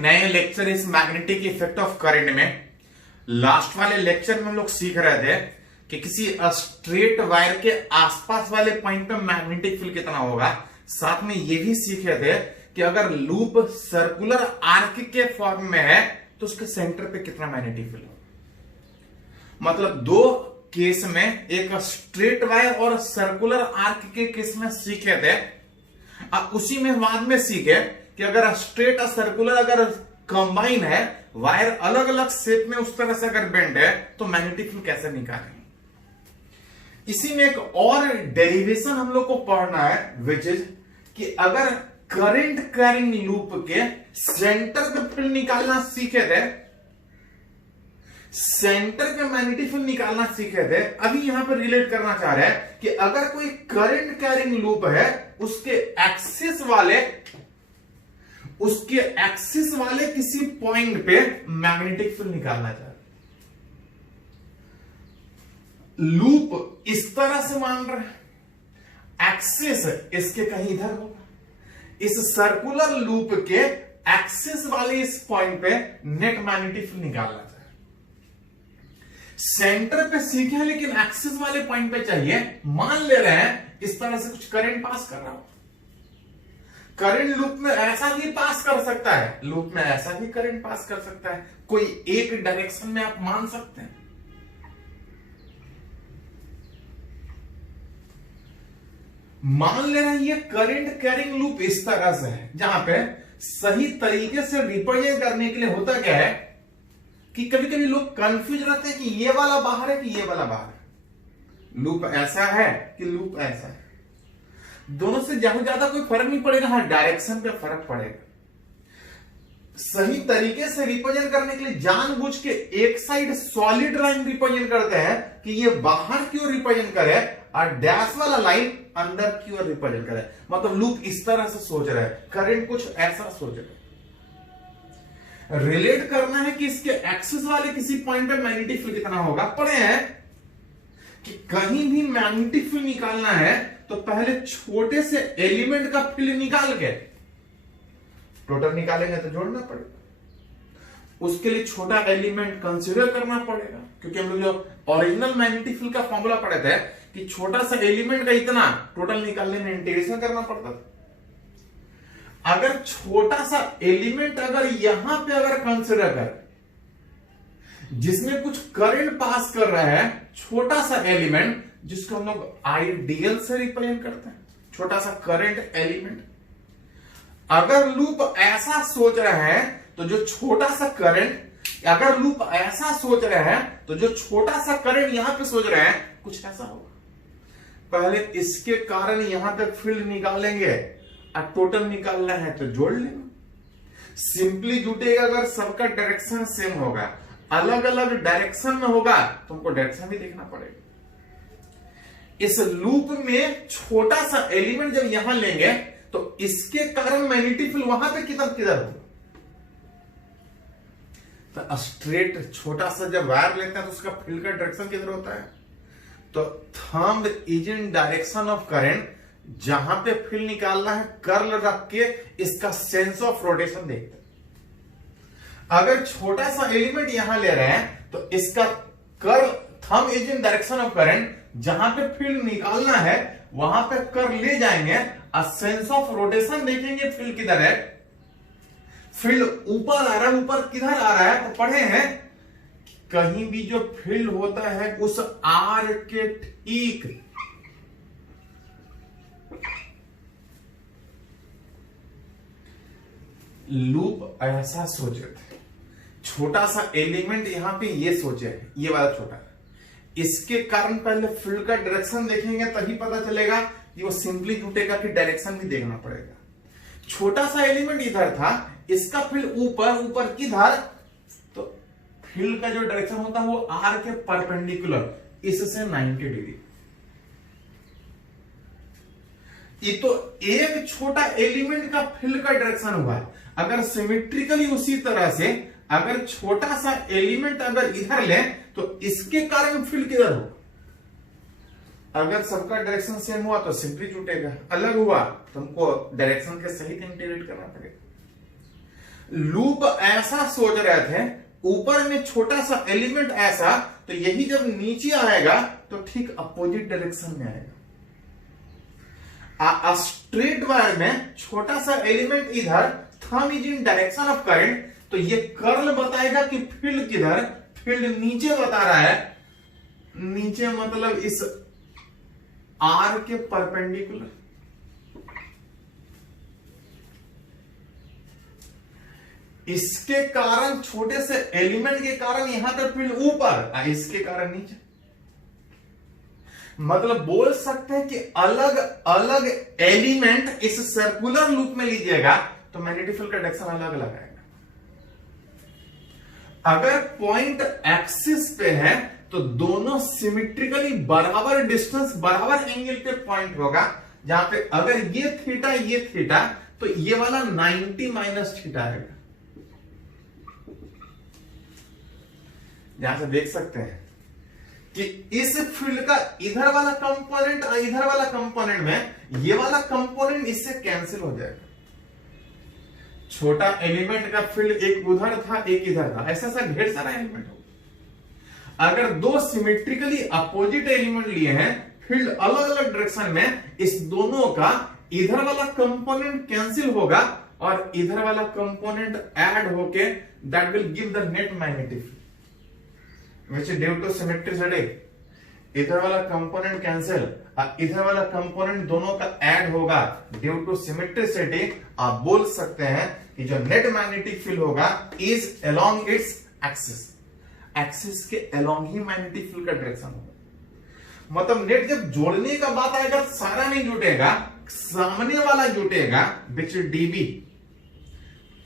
नए लेक्चर इस magnetic effect of current में। लास्ट वाले लेक्चर में हम लोग सीख रहे थे कि किसी स्ट्रेट वायर के आसपास वाले पॉइंट पे मैग्नेटिक फील्ड कितना होगा। साथ में ये भी सीखे थे कि अगर लूप सर्कुलर आर्क के फॉर्म में है तो उसके सेंटर पे कितना मैग्नेटिक फील्ड होगा। मतलब दो केस में, एक स्ट्रेट वायर और सर्कुलर आर्क के केस में सीखे थे। अब उसी में बाद में सीखे कि अगर स्ट्रेट और सर्कुलर अगर कंबाइन है, वायर अलग अलग शेप में उस तरह से अगर बेंड है तो मैग्नेटिक फील्ड कैसे निकालेंगे। इसी में एक और डेरिवेशन हम लोग को पढ़ना है, विच इज कि अगर करंट कैरिंग लूप के सेंटर पे फील्ड निकालना सीखे थे, सेंटर पे मैग्नेटिक फील्ड निकालना सीखे थे। अभी यहां पर रिलेट करना चाह रहे हैं कि अगर कोई करंट कैरिंग लूप है, उसके एक्सिस वाले किसी पॉइंट पे मैग्नेटिक फील्ड निकालना चाह रहे। लूप इस तरह से मान रहे हैं, एक्सिस इसके कहीं इधर होगा। इस सर्कुलर लूप के एक्सिस वाले इस पॉइंट पे नेट मैग्नेटिक फील्ड निकालना चाहिए। सेंटर पे सीखे हैं लेकिन एक्सिस वाले पॉइंट पे चाहिए। मान ले रहे हैं इस तरह से कुछ करंट पास कर रहा हो। करंट लूप में ऐसा भी पास कर सकता है, लूप में ऐसा भी करंट पास कर सकता है। कोई एक डायरेक्शन में आप मान सकते हैं। मान ले रहे हैं ये करंट कैरिंग लूप इस तरह से है, जहां पे सही तरीके से रिप्रेजेंट करने के लिए होता क्या है कि कभी कभी लोग कंफ्यूज रहते हैं कि ये वाला बाहर है कि ये वाला बाहर है, लूप ऐसा है कि लूप ऐसा है। दोनों से ज्यादा कोई फर्क नहीं पड़ेगा, हाँ डायरेक्शन पे फर्क पड़ेगा। सही तरीके से रिप्रेजेंट करने के लिए जानबूझ के एक साइड सॉलिड लाइन रिप्रेजेंट करते हैं कि ये बाहर की ओर रिप्रेजेंट करे और डैश वाला लाइन अंदर की ओर रिप्रेजेंट करे। मतलब लूप इस तरह से सोच रहा है, करंट कुछ ऐसा सोच रहा है। रिलेट करना है कि इसके एक्सिस वाले किसी पॉइंट पे मैग्नेटिक फील्ड कितना होगा। पढ़े हैं कि कहीं भी मैग्नेटिक फील्ड निकालना है तो पहले छोटे से एलिमेंट का फील्ड निकाल के टोटल निकालेंगे तो जोड़ना पड़ेगा। उसके लिए छोटा एलिमेंट कंसीडर करना पड़ेगा, क्योंकि हम लोग जो ओरिजिनल मैग्नेटिक फील्ड का फॉर्मूला पढ़े थे कि छोटा सा एलिमेंट का इतना टोटल निकालने में इंटीग्रेशन करना पड़ता था। अगर छोटा सा एलिमेंट अगर यहां पे अगर कंसीडर कर, जिसमें कुछ करंट पास कर रहा है, छोटा सा एलिमेंट जिसको हम लोग आइडियल से रिप्रेजेंट करते हैं, छोटा सा करंट एलिमेंट। अगर लूप ऐसा सोच रहा है तो जो छोटा सा करंट, अगर लूप ऐसा सोच रहा है तो जो छोटा सा करंट यहां पे सोच रहे हैं कुछ ऐसा होगा। पहले इसके कारण यहां तक फील्ड निकालेंगे और टोटल निकालना है तो जोड़ लेंगे। सिंपली जुटेगा अगर सबका डायरेक्शन सेम होगा। अलग अलग डायरेक्शन में होगा तो हमको डायरेक्शन भी देखना पड़ेगा। इस लूप में छोटा सा एलिमेंट जब यहां लेंगे तो इसके कारण मैग्नेटिक फील्ड वहां पे किधर किधर होगा। तो स्ट्रेट छोटा सा जब वायर लेते हैं तो उसका फील्ड का डायरेक्शन किधर होता है, तो thumb is in direction of current. जहां पे फील्ड निकालना है कर्ल रख के इसका सेंस ऑफ रोटेशन देखते हैं। अगर छोटा सा एलिमेंट यहां ले रहे हैं तो इसका curl thumb is in direction of current, जहां पे फील्ड निकालना है वहां पे कर्ल ले जाएंगे और सेंस ऑफ रोटेशन देखेंगे फील्ड किधर है। फील्ड ऊपर आ रहा है, ऊपर किधर आ रहा है, तो पढ़े हैं कहीं भी जो फील्ड होता है उस आर के ठीक लूप ऐसा सोचे थे। छोटा सा एलिमेंट यहां पे ये सोचे, ये वाला छोटा, इसके कारण पहले फील्ड का डायरेक्शन देखेंगे तभी पता चलेगा कि वो सिंपली जुटेगा कि डायरेक्शन भी देखना पड़ेगा। छोटा सा एलिमेंट इधर था, इसका फील्ड ऊपर, ऊपर किधर, तो फील्ड का जो डायरेक्शन होता है वो आर के परपेंडिकुलर, इससे 90 डिग्री। ये तो एक छोटा एलिमेंट का फील्ड का डायरेक्शन हुआ। अगर सिमेट्रिकली उसी तरह से अगर छोटा सा एलिमेंट अगर इधर ले तो इसके कारण फील्ड किधर हो। अगर सबका डायरेक्शन सेम हुआ तो सिंपली जुटेगा, अलग हुआ तो हमको डायरेक्शन के सहित इंटीग्रेट करना पड़ेगा। लूप ऐसा सोच रहे थे, ऊपर में छोटा सा एलिमेंट ऐसा, तो यही जब नीचे आएगा तो ठीक अपोजिट डायरेक्शन में आएगा। स्ट्रेट वायर में छोटा सा एलिमेंट इधर, thumb is in direction of current, तो ये कर्ल बताएगा कि फील्ड किधर, फील्ड नीचे बता रहा है, नीचे मतलब इस आर के परपेंडिकुलर। इसके कारण, छोटे से एलिमेंट के कारण यहां तक फील्ड ऊपर, इसके कारण नीचे। मतलब बोल सकते हैं कि अलग अलग एलिमेंट इस सर्कुलर लूप में लीजिएगा तो मैग्नेटिक फील्ड का डायरेक्शन अलग अलग आएगा। अगर पॉइंट एक्सिस पे है तो दोनों सिमेट्रिकली बराबर डिस्टेंस, बराबर एंगल पे पॉइंट होगा, जहां पे अगर ये थीटा तो ये वाला 90 माइनस थीटा आएगा। यहां से देख सकते हैं कि इस फील्ड का इधर वाला कंपोनेंट और इधर वाला कंपोनेंट में ये वाला कंपोनेंट इससे कैंसिल हो जाएगा। छोटा एलिमेंट का फील्ड एक उधर था, एक इधर था, ऐसा ऐसा ढेर सारा एलिमेंट होगा। अगर दो सिमेट्रिकली अपोजिट एलिमेंट लिए हैं, फील्ड अलग अलग डायरेक्शन में, इस दोनों का इधर वाला कंपोनेंट कैंसिल होगा और इधर वाला कंपोनेंट ऐड होके that will give the net magnetic field which due to symmetricity। इधर वाला कंपोनेंट कैंसिल, इधर वाला कंपोनेंट दोनों का ऐड होगा ड्यू टू सिमेट्रिसिटी। आप बोल सकते हैं कि जो नेट मैग्नेटिक फील्ड होगा is along its axis, axis के अलोंग ही मैग्नेटिक फील्ड का डायरेक्शन होगा। मतलब नेट जब जोड़ने का बात आएगा सारा नहीं जुटेगा, सामने वाला जुटेगा, which dB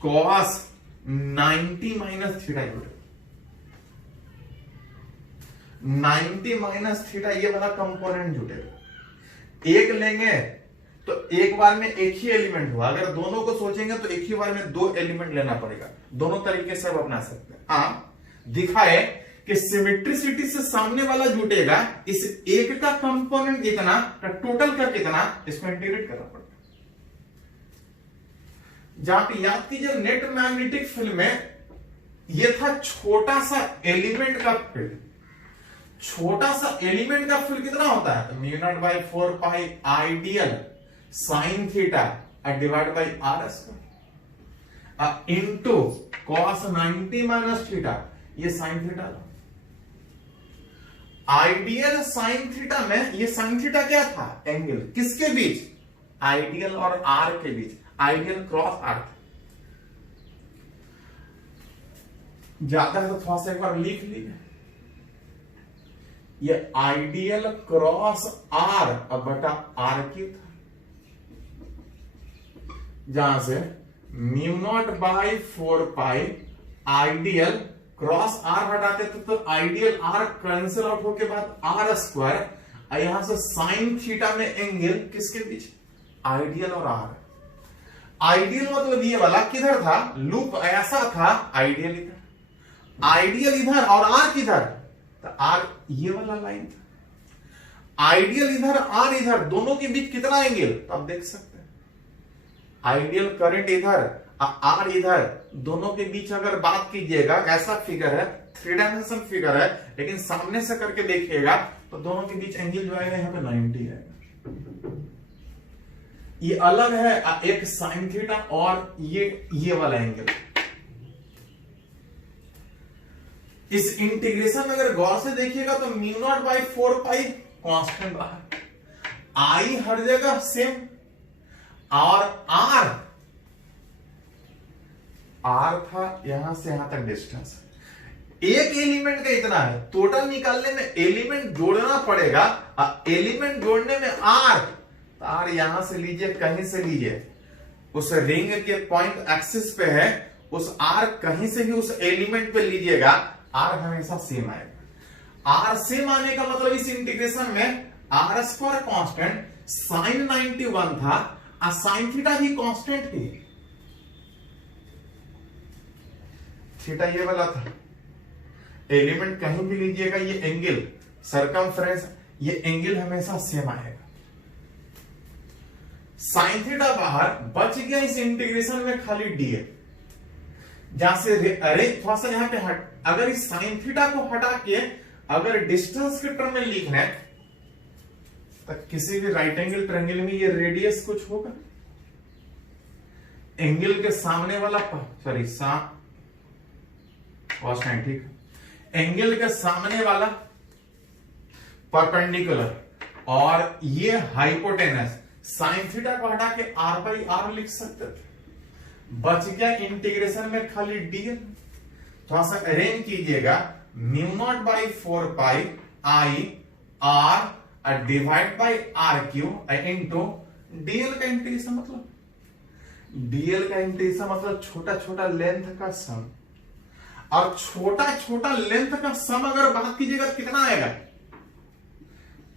cos 90 minus theta जुटेगा। 90 माइनस थीटा ये वाला कंपोनेंट जुटेगा। एक लेंगे तो एक बार में एक ही एलिमेंट हुआ, अगर दोनों को सोचेंगे तो एक ही बार में दो एलिमेंट लेना पड़ेगा। दोनों तरीके से आप अपना सकते हैं। हाँ, दिखाए कि सिमेट्रिसिटी से सामने वाला जुटेगा, इस एक का कंपोनेंट इतना, टोटल का कितना, इसको इंटीग्रेट करना पड़ेगा। जहां पे याद कीजिए नेट मैग्नेटिक फील्ड में ये था छोटा सा एलिमेंट का फील्ड। छोटा सा एलिमेंट का फील्ड कितना होता है, तो mu not by 4 pi ideal sine theta divide by R square into cos 90 minus theta, ये sine theta. Ideal sine theta में ये साइन थीटा क्या था, एंगल किसके बीच, आइडियल और आर के बीच, आइडियल क्रॉस आर। जाता है तो थोड़ा सा एक बार लिख लीजिए, ये आइडियल क्रॉस आर बटा आर क्यूब था, जहां से mu not by 4 pi ideal cross R हटाते तो आइडियल आर कैंसिल आउट होके बाद आर स्क्वायर, यहां से साइन थीटा में एंगल किसके बीच, आइडियल और आर। आइडियल मतलब ये वाला किधर था, लूप ऐसा था, आइडियल इधर, आइडियल इधर और आर किधर, तो आर ये वाला लाइन था। आइडियल इधर आर इधर, दोनों के बीच कितना एंगल, तो आप देख सकते हैं आइडियल करंट इधर आर इधर, दोनों के बीच अगर बात कीजिएगा, ऐसा फिगर है, 3 डायमेंशन फिगर है, लेकिन सामने से करके देखिएगा तो दोनों के बीच एंगल जो आएगा यहाँ पे 90 आएगा। ये अलग है, एक साइन थीटा और ये वाला एंगल। इस इंटीग्रेशन में अगर गौर से देखिएगा तो mu not by 4 pi constant रहा, आई हर जगह सेम, और आर था यहां से यहां तक डिस्टेंस, एक एलिमेंट का इतना है, टोटल निकालने में एलिमेंट जोड़ना पड़ेगा, एलिमेंट जोड़ने में आर यहां से लीजिए, कहीं से लीजिए, उस रिंग के पॉइंट एक्सिस पे है, उस आर कहीं से भी उस एलिमेंट पे लीजिएगा, आर हमेशा सेम आएगा। आर सेम आने का मतलब इस इंटीग्रेशन में आर स्क्वायर कांस्टेंट, साइन 91 था, साइन थीटा भी कांस्टेंट ही, थीटा ये वाला था, एलिमेंट कहीं भी लीजिएगा, ये एंगल सरकमफ्रेंस, ये एंगल हमेशा सेम आएगा। साइन थीटा बाहर बच गया इस इंटीग्रेशन में खाली डीए, जहां से अरे थोड़ा सा यहां पे अगर इस साइन थीटा को हटा के अगर डिस्टेंस के टर्म में लिखना है तो किसी भी राइट एंगल ट्रायंगल में ये रेडियस कुछ होगा, एंगल के सामने वाला सॉरी ठीक, एंगल के सामने वाला परपेंडिकुलर और ये हाइपोटेनस, साइन थीटा को हटा के आर बाई आर लिख सकते थे, बच गया इंटीग्रेशन में खाली डीएल। थोड़ा सा अरेंज कीजिएगा, mu not by 4 pi I R divide by R Q into D L का इंटीग्रेशन, मतलब डीएल का इंटीग्रेशन मतलब छोटा छोटा लेंथ का सम, और छोटा छोटा लेंथ का सम अगर बात कीजिएगा तो कितना आएगा,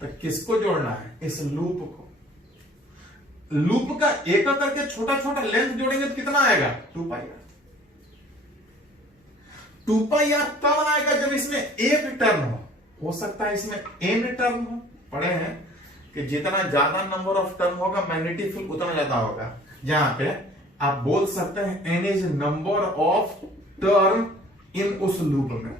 तो किसको जोड़ना है, इस लूप को, लूप का एक करके छोटा छोटा लेंथ जोड़ेंगे तो कितना आएगा 2 पाई आर। 2 पाई आर तब आएगा जब इसमें एक टर्म हो सकता है इसमें n टर्म हो, पढ़े हैं कि जितना ज्यादा नंबर ऑफ टर्म होगा मैग्नेटिक फील्ड उतना ज्यादा होगा। जहां पे आप बोल सकते हैं n is number of term in उस लूप में,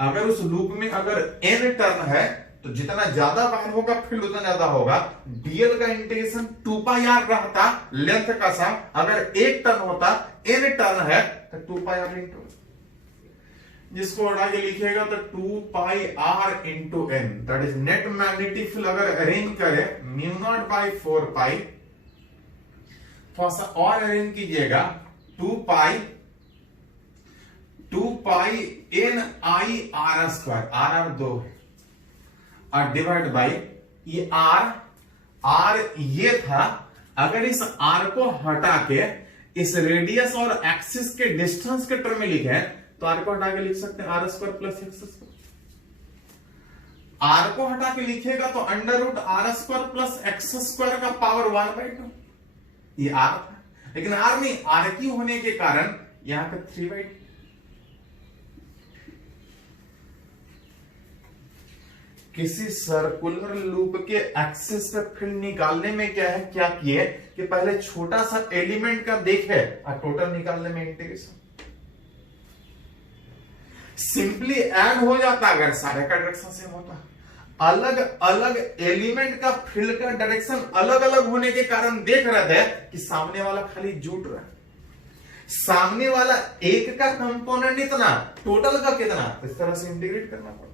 अगर उस लूप में अगर n टर्म है तो जितना ज्यादा बाहर होगा फील्ड उतना ज्यादा होगा। डीएल का इंटीग्रेशन 2 पाई आर रहता लेंथ का सम, अगर एक टर्न होता n टर्न है तो 2 पाई आर इंटू, जिसको हटा के लिखिएगा तो 2 pi R into N, that is net magnetic field. अगर अरेंज करें म्यू नॉट बाई 4 पाई, थोड़ा सा और अरेंज कीजिएगा 2 pi N I R square, R 2 है, और डिवाइड बाई ये आर ये था, अगर इस आर को हटा के इस रेडियस और एक्सिस के डिस्टेंस के टर्म में लिखे तो आर को हटा के लिख सकते हैं R square plus X square. R को हटा के लिखेगा तो under root R square plus X square का पावर 1/2, ये आर था, लेकिन आर नहीं, आर क्यू होने के कारण यहां पे 3/2। किसी सर्कुलर लूप के एक्सिस पे फील्ड निकालने में क्या किए कि पहले छोटा सा एलिमेंट का देखे और टोटल निकालने में इंटीग्रेशन सिंपली ऐड हो जाता, अगर सारे का डायरेक्शन सेम होता। अलग अलग एलिमेंट का फील्ड का डायरेक्शन अलग अलग होने के कारण देख रहे थे कि सामने वाला खाली जुट रहा है, सामने वाला एक का कंपोनेंट इतना, टोटल का कितना, इस तरह से इंटीग्रेट करना पड़ता।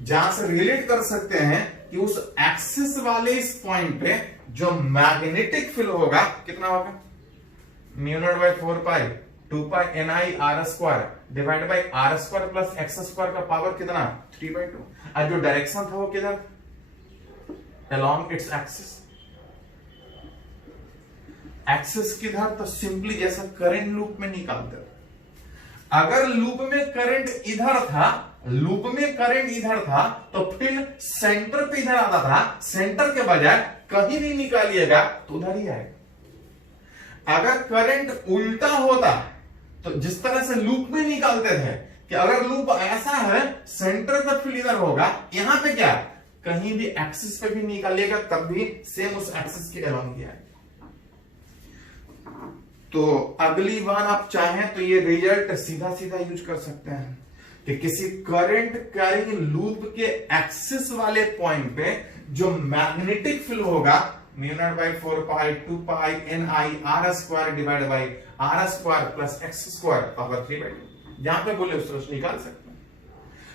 जहां से रिलेट कर सकते हैं कि उस एक्सिस वाले इस पॉइंट पे जो मैग्नेटिक फील्ड होगा कितना होगा, mu not by 4 pi 2 pi N I R square divide by R square plus X square का पावर कितना 3/2, और जो डायरेक्शन था वो किधर, अलोंग इट्स एक्सिस। एक्सिस किधर, तो सिंपली जैसा करंट लूप में निकालते, अगर लूप में करंट इधर था, लूप में करंट इधर था तो फील्ड सेंटर पे इधर आता था, सेंटर के बजाय कहीं भी निकालिएगा तो उधर ही आएगा। अगर करंट उल्टा होता तो जिस तरह से लूप में निकालते थे कि अगर लूप ऐसा है सेंटर पर फील्ड इधर होगा, यहां पे क्या कहीं भी एक्सिस पे भी निकालिएगा तब भी सेम उस एक्सिस के अलोंग ही आएगा। तो अगली बार आप चाहें तो ये रिजल्ट सीधा सीधा यूज कर सकते हैं कि किसी करंट कैरिंग लूप के एक्सिस वाले पॉइंट पे जो मैग्नेटिक फील्ड होगा mu not by 4 pi 2 pi N I R square divide by R square plus X square power 3/2, जहां पे बोले उस निकाल सकते हैं।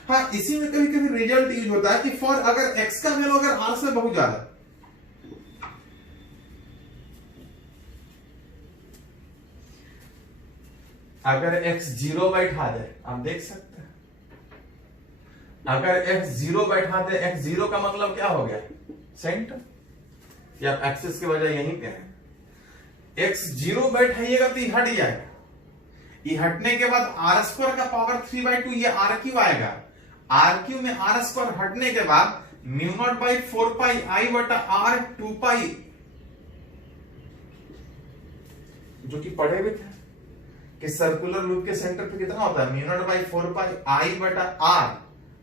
हाँ, इसी में कभी कभी रिजल्ट यूज होता है कि फॉर अगर एक्स का वैल्यू अगर आर से बहुत ज्यादा, अगर x 0 बैठा दे, आप देख सकते हैं, अगर x 0 बैठा दे, x 0 का मतलब क्या हो गया, सेंटर, या एक्सिस के वजह यहीं पे है, x 0 बैठाइएगा तो ये हट जाएगा, ये हटने के बाद आर स्क्वायर का पावर 3/2, ये आर क्यू आएगा, आर क्यू में आर स्क्वायर हटने के बाद म्यू नॉट बाई 4 पाई आई बटा आर 2 पाई, जो कि पढ़े भी थे कि सर्कुलर लूप के सेंटर पे कितना होता है, म्यू नॉट बाई 4 पाई आई बटा आर,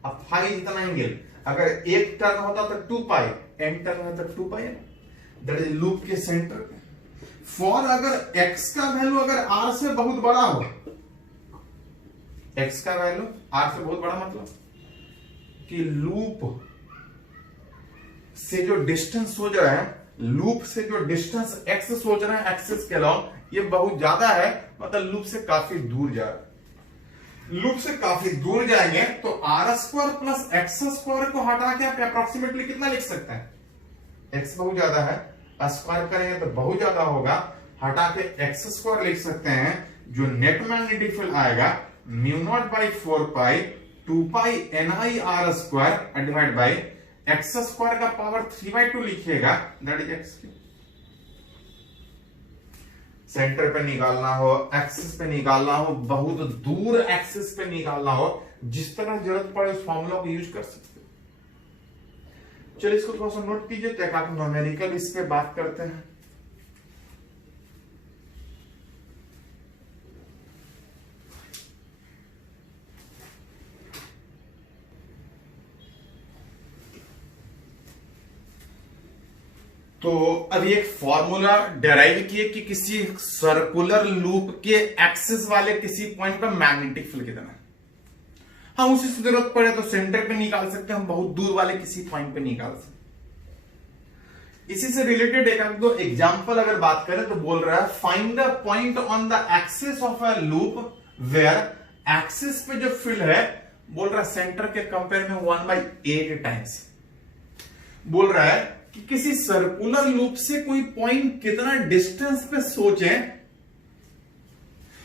अब फाई इतना एंगल, अगर एक टर्न होता तो 2 पाई, एन टर्न है तो 2 पाई, दैट इज लूप के सेंटर पे। फॉर अगर एक्स का वैल्यू अगर आर से बहुत बड़ा हो, एक्स का वैल्यू आर से बहुत बड़ा मतलब कि लूप से जो डिस्टेंस सोच रहा है, लूप से जो डिस्टेंस एक्स सोच रहा है एक्सिस के अलॉन्ग, ये बहुत ज्यादा है, मतलब लूप से काफी दूर जा रहा है। लूप से काफी दूर जाएंगे तो R square plus X square को हटा के आप अप्रोक्सीमेटली कितना लिख सकते हैं, एक्स बहुत ज्यादा है, स्क्वायर करेंगे तो बहुत ज्यादा होगा, हटा के एक्स स्क्वायर लिख सकते हैं। जो नेट मैग्नेटिक फील्ड आएगा mu not by 4 pi 2 pi N I R square divide by X square का पावर 3/2 लिखिएगा, that is X cube. Centre पे निकालना हो, एक्सिस पे निकालना हो, बहुत दूर एक्सिस पे निकालना हो, जिस तरह जरूरत पड़े उस फॉर्मूला को यूज कर सकते हो। चलिए इसको थोड़ा सा नोट कीजिए, तो न्यूमेरिकल इस पे बात करते हैं। तो अभी एक फॉर्मूला डेराइव किए कि किसी सर्कुलर लूप के एक्सिस वाले किसी पॉइंट पर मैग्नेटिक फील्ड कितना है। हम उसी से जरूरत पड़े तो सेंटर पे निकाल सकते हैं, हम बहुत दूर वाले किसी पॉइंट पे निकाल सकते। इसी से रिलेटेड एक दो एग्जांपल अगर बात करें तो बोल रहा है find the point on the axis of a loop where axis पे जो फील्ड है, बोल रहा है सेंटर के कंपेयर में 1/8 टाइम्स। बोल रहा है कि किसी सर्कुलर लूप से कोई पॉइंट कितना डिस्टेंस पे सोचें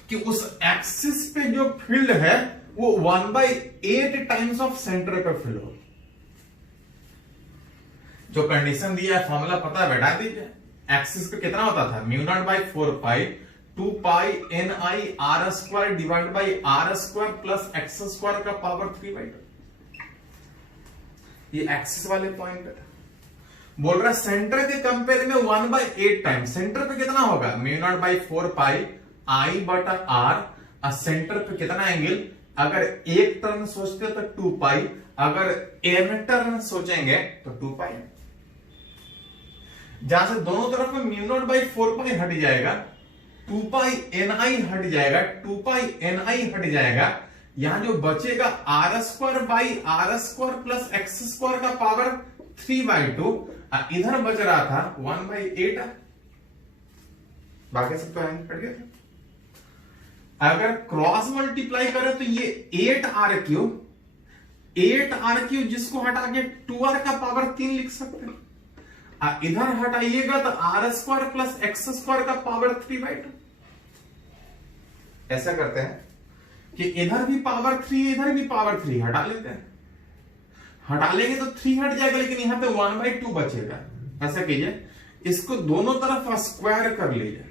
कि उस एक्सिस पे जो फील्ड है वो 1/8 टाइम्स ऑफ सेंटर पे फील्ड हो। जो कंडीशन दिया है फॉर्मूला पता है, बैठा दीजिए। एक्सिस पे कितना होता था, mu not by 4 pi 2 pi N I R square divide by R square plus X square का पावर 3/2। ये एक्सिस वाले पॉइंट है। बोल रहा है सेंटर के कंपेयर में 1/8 टाइम, सेंटर पे कितना होगा, म्यू नॉट बाई 4 पाई आई बटा आर। सेंटर पे कितना एंगल, अगर एक टर्न सोचते तो 2 पाई, अगर एन टर्न सोचेंगे तो 2 पाई। जहां से दोनों तरफ में म्यू नॉट बाई 4 पाई हट जाएगा, 2 पाई एन आई हट जाएगा, 2 पाई एन आई हट जाएगा, यहां जो बचेगा R square by R square plus X square का पावर 3/2। इधर बच रहा था 1/8, बाकी सब तो कट गया था। अगर क्रॉस मल्टीप्लाई करें तो ये 8r³ जिसको हटा के 2r का पावर 3 लिख सकते हैं। इधर हटाइएगा तो R square plus X square का पावर 3/2। ऐसा करते हैं कि इधर भी पावर 3 इधर भी पावर 3 हटा लेते हैं, हटा लेंगे तो 3 हट जाएगा, लेकिन यहां पे 1/2 बचेगा। ऐसा कीजिए, इसको दोनों तरफ स्क्वायर कर लीजिए,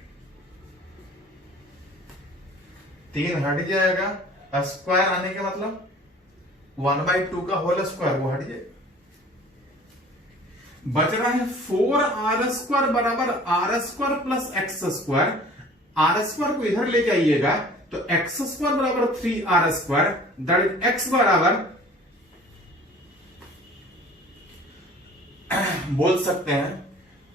3 हट जाएगा, स्क्वायर आने के मतलब 1/2 का होल स्क्वायर वो हट जाएगा। बच रहा है 4r² बराबर R square plus X square. R square को इधर ले जाइएगा तो एक्स स्क्वायर बराबर 3r², दैट इज एक्स बराबर बोल सकते हैं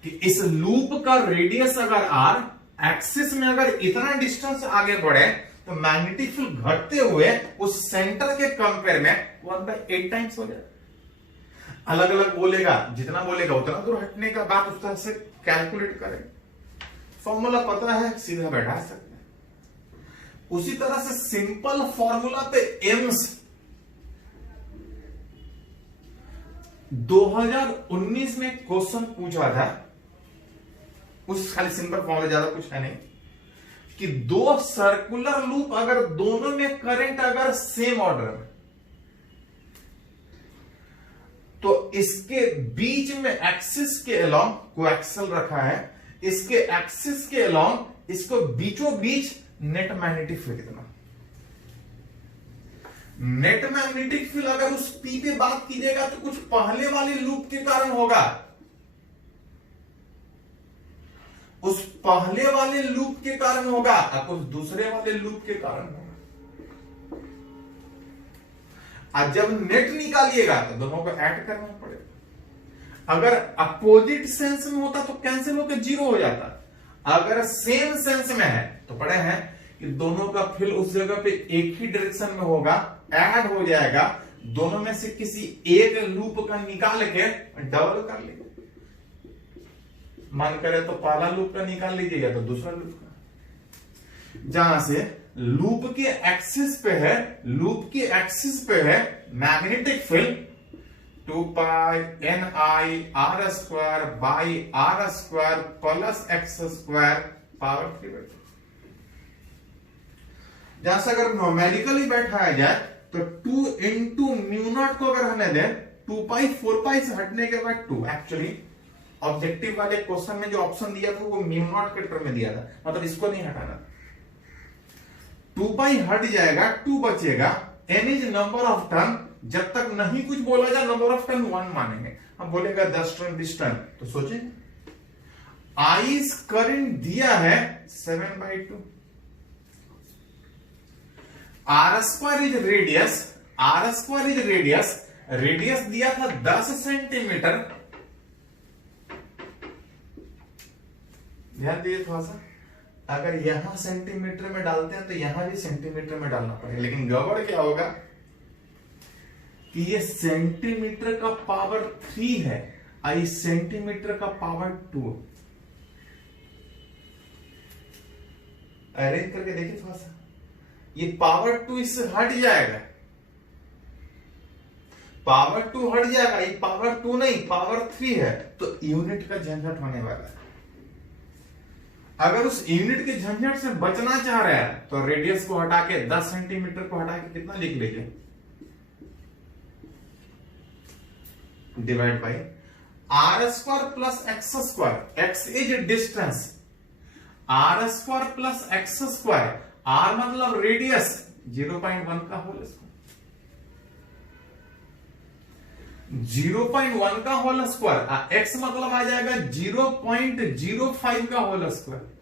कि इस लूप का रेडियस अगर आर, एक्सिस में अगर इतना डिस्टेंस आगे बढ़े तो मैग्नेटिक फील्ड घटते हुए उस सेंटर के कंपेयर में 1/8 टाइम्स हो जाए। अलग अलग बोलेगा, जितना बोलेगा उतना दूर हटने का बात उस तरह से कैलकुलेट करें। फॉर्मूला पता है, सीधा बैठा सकते हैं। उसी तरह से सिंपल फॉर्मूला पे एम्स 2019 में क्वेश्चन पूछा था, उस खाली सिंपल फॉर्मूला, ज्यादा कुछ है नहीं, कि दो सर्कुलर लूप अगर दोनों में करंट अगर सेम ऑर्डर में, तो इसके बीच में एक्सिस के अलोंग कोएक्सियल रखा है, इसके एक्सिस के अलोंग इसको बीचों बीच नेट मैग्नेटिक फील्ड कितना। नेट मैग्नेटिक फील्ड अगर उस पी पे बात कीजिएगा तो कुछ पहले वाले लूप के कारण होगा, उस पहले वाले लूप के कारण होगा और कुछ दूसरे वाले लूप के कारण होगा। आज जब नेट निकालिएगा तो दोनों को ऐड करना पड़ेगा। अगर अपोजिट सेंस में होता तो कैंसिल होकर 0 हो जाता, अगर सेम सेंस में है तो पढ़े हैं कि दोनों का फील्ड उस जगह पे एक ही डायरेक्शन में होगा, ऐड हो जाएगा, दोनों में से किसी एक लूप का निकाल के डबल कर लेंगे। मन करे तो पहला लूप का निकाल लीजिएगा तो दूसरा लूप का। जहां से लूप के एक्सिस पे है, लूप के एक्सिस पे है magnetic field 2 pi N I R square by R square plus X square power 3/2। जहां से अगर नॉर्मेलिकली बैठाया जाए तो 2 इंटू म्यू नॉट को अगर हमें दे 2 पाई 4 पाई से हटने के बाद 2, एक्चुअली ऑब्जेक्टिव वाले क्वेश्चन में जो ऑप्शन दिया था वो म्यू नॉट के टर्म में दिया था, मतलब इसको नहीं हटाना। 2 पाई हट जाएगा, 2 बचेगा। n is number of turn, जब तक नहीं कुछ बोला जाए नंबर ऑफ टर्न 1 मानेंगे। हम बोलेगा 10 टर्न 20 टर्न तो सोचे आइस करंट दिया है 7/2। R square is radius, R square is radius, radius दिया था 10 सेंटीमीटर। ध्यान दीजिए थोड़ा सा, अगर यहां सेंटीमीटर में डालते हैं तो यहां भी सेंटीमीटर में डालना पड़ेगा, लेकिन गड़बड़ क्या होगा कि ये सेंटीमीटर का पावर 3 है और इस सेंटीमीटर का पावर 2। अरेंज करके देखिए थोड़ा सा, ये पावर 2 इससे हट जाएगा, पावर 2 हट जाएगा, ये पावर 2 नहीं पावर 3 है, तो यूनिट का झंझट होने वाला है। अगर उस यूनिट के झंझट से बचना चाह रहा है तो रेडियस को हटा के 10 सेंटीमीटर को हटा के कितना लिख लीजिए, divide by R square plus X square. X is distance, R square plus X square, R मतलब रेडियस 0.1 का होल स्क्वायर, 0.1 का होल स्क्वायर, एक्स मतलब आ जाएगा 0.05 का होल स्क्वायर।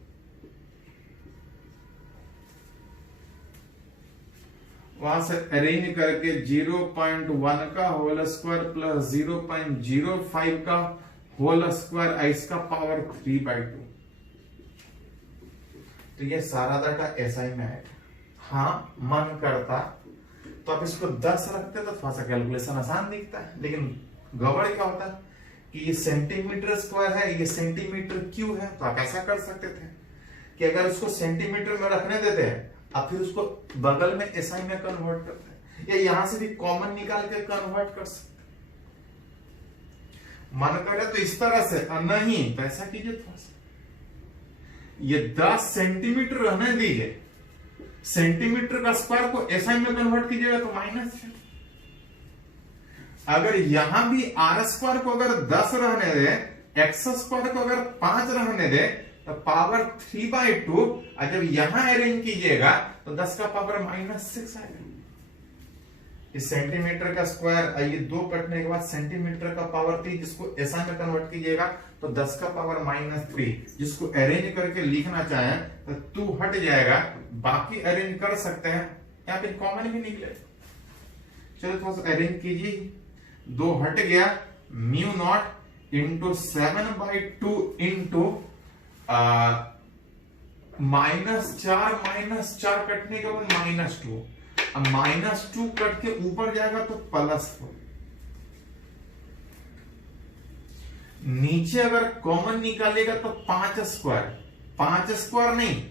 वहां से अरेंज करके 0.1 का होल स्क्वायर प्लस 0.05 का होल स्क्वायर, इसका पावर 3/2। तो ये सारा डाटा ऐसा ही में आएगा। हाँ मन करता तो आप इसको 10 रखते तो थोड़ा सा कैलकुलेशन आसान दिखता है, लेकिन गड़बड़ क्या होता है कि ये सेंटीमीटर स्क्वायर है, ये सेंटीमीटर क्यूब है, तो आप ऐसा कर सकते थे कि अगर उसको सेंटीमीटर में रखने देते हैं आप फिर उसको बगल में एसआई में कन्वर्ट करते हैं, या यहां से भी कॉमन निकाल के कन्वर्ट कर सकते हैं। मन करे तो इस तरह से, नहीं तो ऐसा कीजिए थोड़ा सा, ये 10 सेंटीमीटर रहने दीजिए, सेंटीमीटर का स्क्वायर को एसआई में कन्वर्ट कीजिएगा तो माइनस है। अगर यहां भी आर स्क्वायर को अगर 10 रहने दे, एक्स स्क्वायर को अगर 5 रहने दे तो पावर 3/2, और जब यहां अरेंज कीजिएगा तो 10 का पावर -6 आएगा। इस सेंटीमीटर का स्क्वायर, ये 2 कटने के बाद सेंटीमीटर का पावर 3, जिसको एसआई में कन्वर्ट कीजिएगा तो 10 का पावर -3, जिसको अरेंज करके लिखना चाहें तो 2 हट जाएगा, बाकी अरेंज कर सकते हैं, यहाँ पे कॉमन भी निकले। चलो थोड़ा सा अरेंज कीजिए, 2 हट गया, म्यू नॉट इंटू 7/2 इंटू -4 कटने के बाद -2, अब -2 कट के ऊपर जाएगा तो +4। नीचे अगर कॉमन निकालेगा तो 5 स्क्वायर, 5 स्क्वायर नहीं,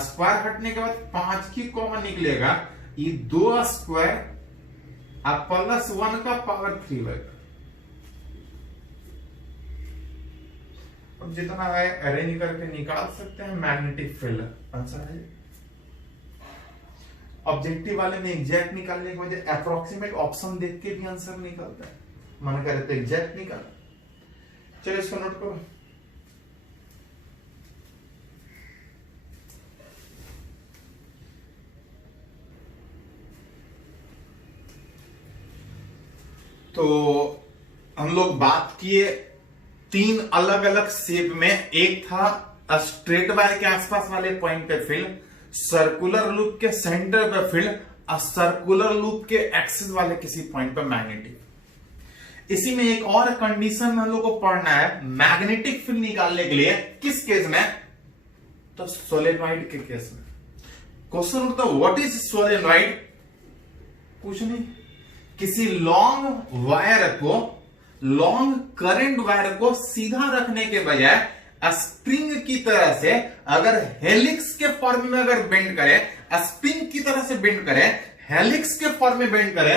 स्क्वायर हटने के बाद 5 की कॉमन निकलेगा, ये 2 स्क्वायर अब +1 का पावर 3/2। अब जितना है अरेंज करके निकाल सकते हैं मैग्नेटिक फील्ड, आंसर है। ऑब्जेक्टिव वाले में एग्जैक्ट निकालने के वजह अप्रोक्सीमेट ऑप्शन देख के भी आंसर निकलता है, मन करे तो एग्जैक्ट निकाल। चलो इसको नोट करो। तो हम लोग बात किए 3 अलग अलग शेप में, एक था स्ट्रेट वायर के आसपास वाले पॉइंट पे फील्ड, सर्कुलर लूप के सेंटर पे फील्ड और सर्कुलर लूप के एक्सिस वाले किसी पॉइंट पे मैग्नेटिक। इसी में एक और कंडीशन हम लोग को पढ़ना है मैग्नेटिक फील्ड निकालने के लिए। किस केस में? तो सोलेनॉइड के केस में। क्वेश्चन उठता है व्हाट इज सोलेनॉइड? कुछ नहीं, किसी लॉन्ग वायर को, लॉन्ग करंट वायर को सीधा रखने के बजाय स्प्रिंग की तरह से अगर हेलिक्स के फॉर्म में अगर बेंड करे, स्प्रिंग की तरह से बेंड करे, हेलिक्स के फॉर्म में बेंड करे,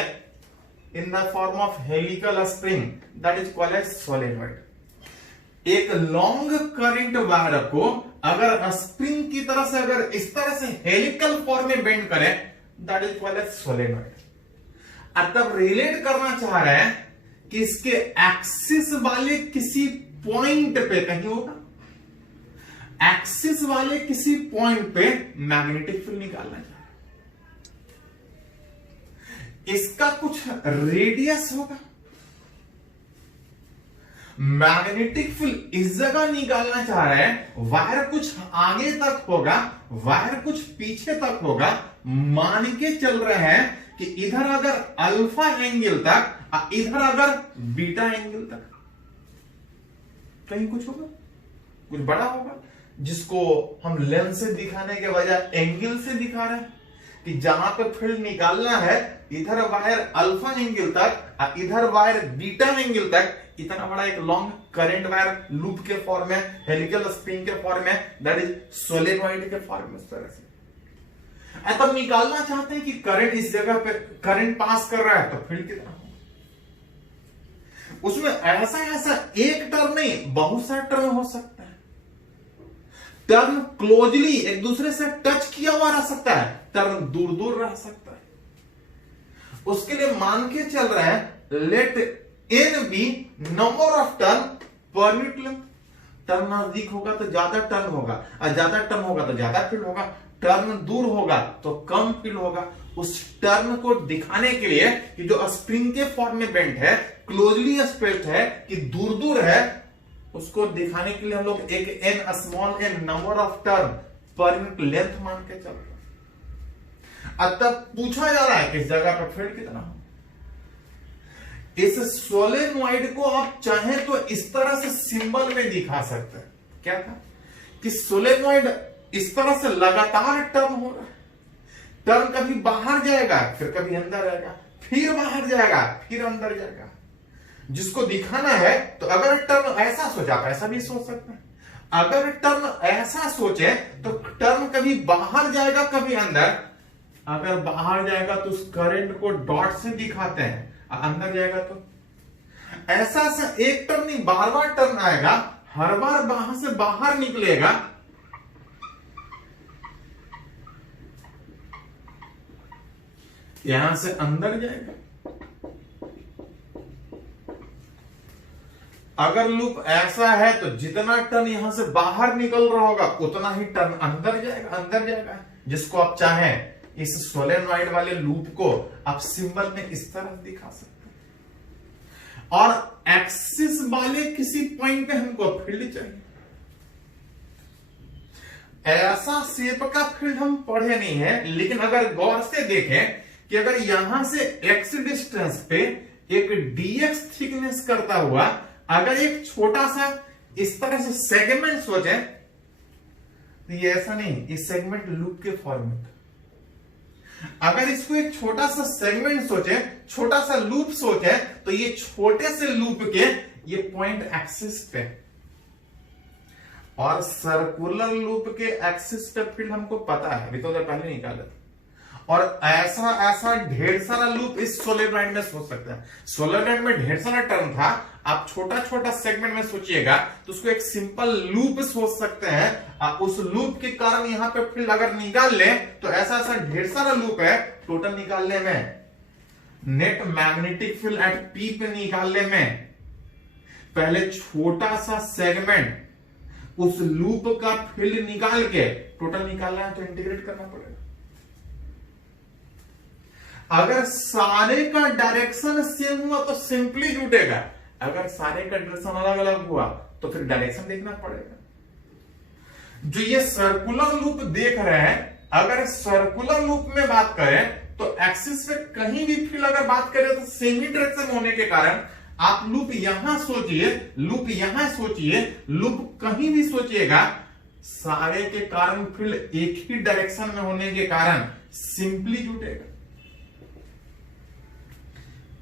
in the form of helical spring, that is called as solenoid. एक लॉन्ग करंट वायर को अगर स्प्रिंग की तरह से अगर इस तरह से हेलिकल फॉर्म में बेंड करे, that is called as solenoid. अब तब रिलेट करना चाह रहे हैं कि इसके एक्सिस वाले किसी पॉइंट पे कहीं होगा, एक्सिस वाले किसी पॉइंट पे मैग्नेटिक फील्ड निकालना चाह रहे हैं, इसका कुछ रेडियस होगा, मैग्नेटिक फील्ड इस जगह निकालना चाह रहे हैं, वायर कुछ आगे तक होगा, वायर कुछ पीछे तक होगा, मान के चल रहे हैं कि इधर अगर अल्फा एंगल तक, इधर अगर बीटा एंगल तक, कहीं कुछ होगा, कुछ बड़ा होगा, जिसको हम लेंस से दिखाने के बजाय एंगल से दिखा रहे हैं कि जहां पे फील्ड निकालना है इधर वायर अल्फा एंगल तक, इधर वायर बीटा एंगल तक, इतना बड़ा एक लॉन्ग करंट वायर लूप के फॉर्म में, हेलिकल स्प्रिंग के फॉर्म में, दैट इज सोलेनॉइड के फॉर्म में। इस तरह से तब निकालना चाहते हैं कि करंट इस जगह पे करंट पास कर रहा है तो फील्ड कितना होगा। उसमें ऐसा ऐसा एक टर्न नहीं, बहुत सा टर्न हो सकता है। टर्न क्लोजली एक दूसरे से टच किया हुआ रह सकता है, टर्न दूर दूर रह सकता है। उसके लिए मान के चल रहा है let N be number of turn per unit length. Turn नजदीक होगा तो ज्यादा टर्न होगा, और ज्यादा टर्न होगा तो ज्यादा फील्ड होगा, टर्न दूर होगा तो कम फील्ड होगा। उस टर्न को दिखाने के लिए कि जो स्प्रिंग के फॉर्म में बेंट है, क्लोजली स्पेस्ड है कि दूर दूर है, उसको दिखाने के लिए हम लोग एक N, small N number of turn per unit length मान के चल रहे हैं। अब तक पूछा जा रहा है कि इस जगह पर फील्ड कितना हो। इस सोलेनॉइड को आप चाहें तो इस तरह से सिंबल में दिखा सकते हैं। क्या था कि सोलेनॉइड इस तरह से लगातार टर्न हो रहा है, टर्न कभी बाहर जाएगा, फिर कभी अंदर आएगा, फिर बाहर जाएगा, फिर अंदर जाएगा। जिसको दिखाना है तो अगर टर्न ऐसा सोचा तो ऐसा भी सोच सकते हैं, अगर टर्न ऐसा सोचे तो टर्न कभी बाहर जाएगा कभी अंदर। अगर बाहर जाएगा तो उस करंट को डॉट से दिखाते हैं, अंदर जाएगा तो ऐसा एक टर्न नहीं, बार बार टर्न आएगा, हर बार बाहर से बाहर निकलेगा, यहां से अंदर जाएगा। अगर लूप ऐसा है तो जितना टर्न यहां से बाहर निकल रहा होगा उतना ही टर्न अंदर जाएगा। जिसको आप चाहें इस सोलेनॉइड वाले लूप को आप सिंबल में इस तरह दिखा सकते हैं। और एक्सिस वाले किसी पॉइंट पे हमको फील्ड चाहिए। ऐसा शेप का फील्ड हम पढ़े नहीं है, लेकिन अगर गौर से देखें कि अगर यहां से x डिस्टेंस पे एक dx थिकनेस करता हुआ अगर एक छोटा सा इस तरह से सेगमेंट सोचे तो ये ऐसा नहीं, इस सेगमेंट लूप के फॉर्म में। अगर इसको एक छोटा सा सेगमेंट सोचे, छोटा सा लूप सोचे, तो ये छोटे से लूप के ये पॉइंट एक्सिस पे, और सर्कुलर लूप के एक्सिस पे फील्ड हमको पता है, अभी तो पहले निकाला था। और ऐसा ऐसा ढेर सारा लूप इस सोलेनॉइड में सोच सकते हैं। सोलेनॉइड में ढेर सारा टर्न था, आप छोटा छोटा सेगमेंट में सोचिएगा तो उसको एक सिंपल लूप सोच सकते हैं। उस लूप के कारण यहां पे फील्ड अगर निकाल ले तो ऐसा ऐसा ढेर सारा लूप है, टोटल निकालने में, net magnetic field eight P पे निकालने में पहले छोटा सा सेगमेंट उस लूप का फील्ड निकाल के टोटल निकालना है तो इंटीग्रेट करना पड़ेगा। अगर सारे का डायरेक्शन सेम हुआ तो सिंपली जुटेगा, अगर सारे का डायरेक्शन अलग अलग हुआ तो फिर डायरेक्शन देखना पड़ेगा। जो ये सर्कुलर लूप देख रहे हैं, अगर सर्कुलर लूप में बात करें तो एक्सिस पे कहीं भी फील्ड अगर बात करें तो सेम ही डायरेक्शन होने के कारण आप लूप यहां सोचिए, लूप यहां सोचिए, लूप कहीं भी सोचिएगा, सारे के कारण फील्ड एक ही डायरेक्शन में होने के कारण सिंपली जुटेगा।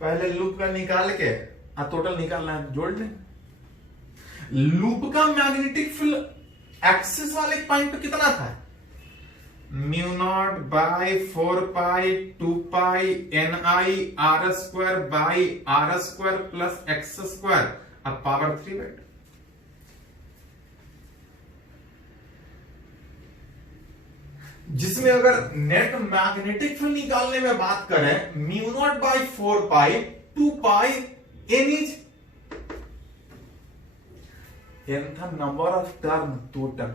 पहले लूप का निकाल के टोटल निकालना है, जोड़ लें। लूप का मैग्नेटिक फील्ड एक्सिस वाले पॉइंट पे कितना था? Mu not by 4 pi 2 pi NI R square by R square plus X square अब पावर 3/2। जिसमें अगर नेट मैग्नेटिक फील्ड निकालने में बात करें, mu not by 4 pi 2 pi N is N था नंबर ऑफ टर्न टोटल,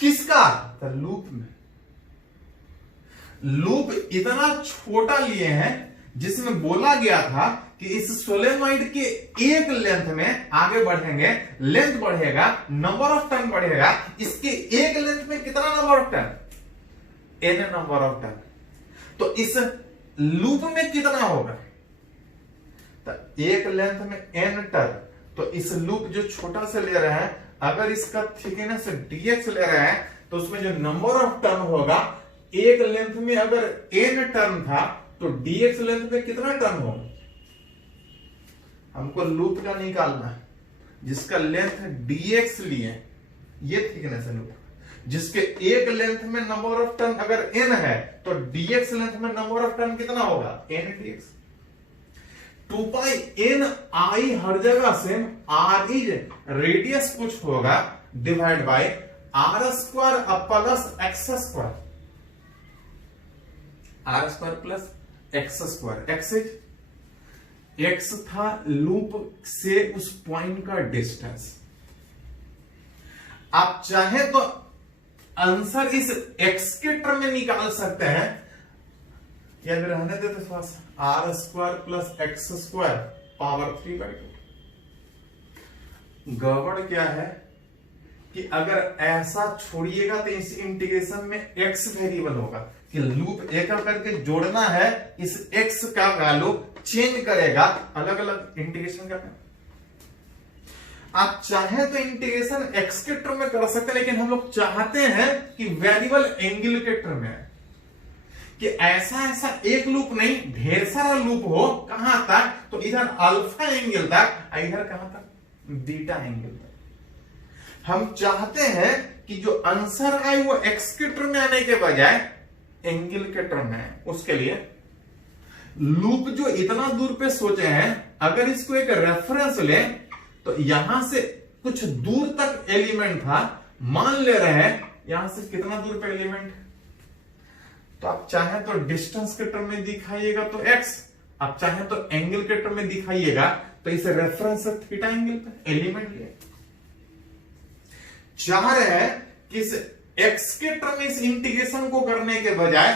किसका? तो लूप में। लूप इतना छोटा लिए हैं जिसमें बोला गया था कि इस सोलेनॉइड के एक लेंथ में आगे बढ़ेंगे, लेंथ बढ़ेगा, नंबर ऑफ टर्न बढ़ेगा। इसके एक लेंथ में कितना number of turn? N number of turn. तो इस लूप में कितना होगा? तो एक लेंथ में N टर्न। तो इस लूप जो छोटा से ले रहे हैं, अगर इसका थिकनेस dx ले रहे हैं, तो उसमें जो नंबर ऑफ टर्न होगा, एक लेंथ में अगर n टर्न था तो dx लेंथ में कितना टर्न होगा? हमको लूप का निकालना है, जिसका लेंथ dx लिए, ये थिकनेस है लूप, जिसके एक लेंथ में नंबर ऑफ टर्न अगर n है तो dx लेंथ में नंबर ऑफ टर्न कितना होगा? n dx। 2 पाई NI हर जगह से R इज रेडियस कुछ होगा, divide by R square plus X square, R square plus X square. X is x था लूप से उस पॉइंट का डिस्टेंस। आप चाहे तो आंसर इस x के टर्म में निकाल सकते हैं, या फिर रहने देते थोड़ा सा, R square plus X square power 3/2। गड़बड़ क्या है कि अगर ऐसा छोड़िएगा तो इस इंटीग्रेशन में x वेरिएबल होगा, कि लूप एक करके जोड़ना है, इस x का वैल्यू चेंज करेगा, अलग अलग इंटीग्रेशन का। आप चाहे तो इंटीग्रेशन x के टर्म में कर सकते हैं, लेकिन हम लोग चाहते हैं कि वेरिएबल एंगल के टर्म में, कि ऐसा ऐसा एक लूप नहीं, ढेर सारा लूप हो। कहां तक? तो इधर अल्फा एंगल तक, इधर कहां तक? बीटा एंगल तक। हम चाहते हैं कि जो आंसर आए वो एक्स के टर्म में आने के बजाय एंगल के टर्म में आए। उसके लिए लूप जो इतना दूर पे सोचे हैं, अगर इसको एक रेफरेंस ले तो यहां से कुछ दूर तक एलिमेंट था, मान ले रहे हैं यहां से कितना दूर पे एलिमेंट, तो आप चाहे तो डिस्टेंस के टर्म में दिखाइएगा तो x, आप चाहे तो एंगल के टर्म में दिखाइएगा तो इसे रेफरेंस थीटा एंगल पे एलिमेंट लिए। चाह रहे हैं कि इस x के टर्म में इस इंटीग्रेशन को करने के बजाय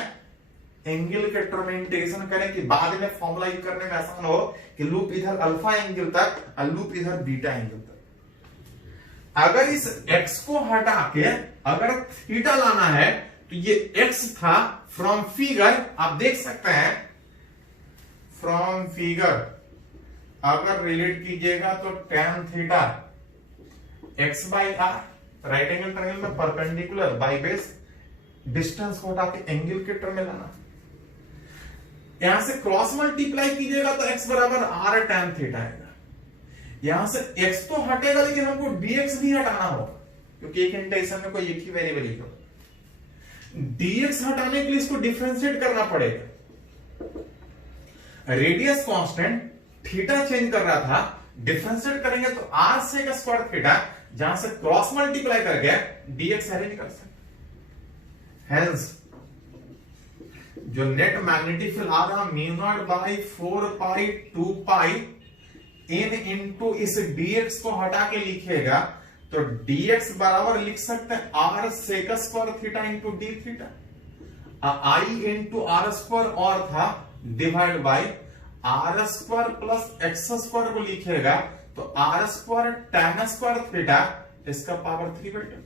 एंगल के टर्म में इंटीग्रेशन करें, कि बाद में फॉर्मूला यूज करने में आसान हो, कि लूप इधर अल्फा एंगल तक और लूप इधर बीटा एंगल तक। अगर इस x को हटा के अगर थीटा लाना है, तो ये x था, फ्रॉम फिगर आप देख सकते हैं, फ्रॉम फिगर अगर रिलेट कीजिएगा तो tan theta x by R, right angle triangle में परपेंडिकुलर बाई बेस, डिस्टेंस को हटा के एंगल के टर्म में लाना। यहां से क्रॉस मल्टीप्लाई कीजिएगा तो x बराबर r tan थीटा आएगा। यहां से x तो हटेगा, लेकिन हमको dx भी हटाना होगा, क्योंकि एक इंटीग्रेशन में कोई एक ही वेरिएबल ही होगा। dx हटाने के लिए इसको डिफरेंशिएट करना पड़ेगा। रेडियस कांस्टेंट, थीटा चेंज कर रहा था, डिफरेंशिएट करेंगे तो r से का स्क्वायर थीटा, जहां से क्रॉस मल्टीप्लाई करके dx अरेंज कर सकते। हेंस जो नेट मैग्नेटिक फील्ड आ रहा, mu naught by 4 pi 2 pi n into इस dx को हटा के लिखिएगा तो dx बराबर लिख सकते हैं r sec square theta into D theta, i into R square और था, divide by R square plus X square को लिखिएगा तो R square tan square theta, इसका पावर 3/2।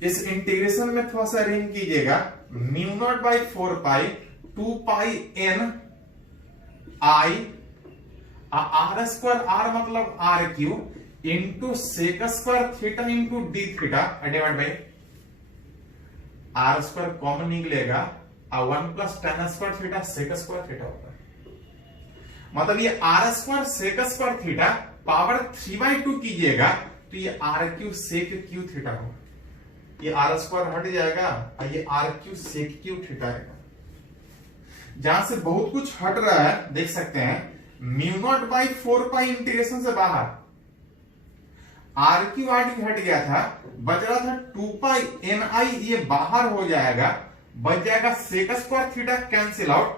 इस इंटीग्रेशन में थोड़ा सा अरेंज कीजिएगा, mu not by 4 pi 2 pi n I R square, R मतलब R Q into sec square theta into D theta divide by R square common निकलेगा और 1 plus tan square theta sec square theta होता है। मतलब ये R square sec square theta power 3/2 कीजिएगा तो ये R cube sec cube theta होगा। ये आर स्क्वायर हट जाएगा और ये R cube sec cube theta आएगा। जहां से बहुत कुछ हट रहा है देख सकते हैं, म्यू नॉट बाई 4 इंटीग्रेशन से बाहर आर क्यू आर हट गया था, बच रहा था 2 पाई एन आई, ये बाहर हो जाएगा, बच जाएगा sec square theta cancel out,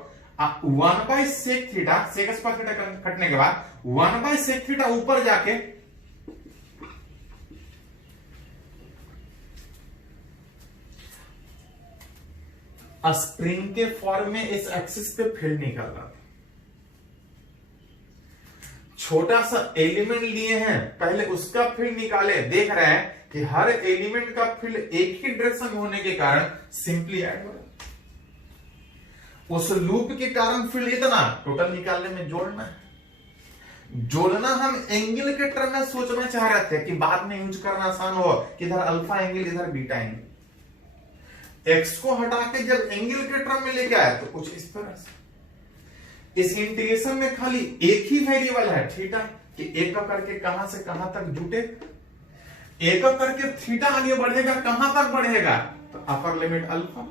1 by sec theta, sec square theta कटने के बाद 1 बाई सेक थीटा ऊपर जाके स्प्रिंग के फॉर्म में इस एक्सिस पे फील्ड निकल रहा था। छोटा सा एलिमेंट लिए हैं, पहले उसका फील्ड निकाले, देख रहे हैं कि हर एलिमेंट का फील्ड एक ही डायरेक्शन में होने के कारण सिंपली ऐड हो रहा है। उस लूप के कारण फील्ड इतना टोटल निकालने में जोड़ना हम एंगल के टर्म में सोचना चाह रहे थे कि बाद में यूज करना आसान हो, कि इधर अल्फा एंगल इधर बीटा एंगल। एक्स को हटा के जब एंगल के टर्म में लेके आए तो कुछ इस तरह से। इस इंटीग्रेशन में खाली एक ही वेरिएबल है थीटा, कि एक करके कहां से कहां तक जुटे, एक करके थीटा आगे बढ़ेगा, कहां तक बढ़ेगा तो अपर लिमिट अल्फा।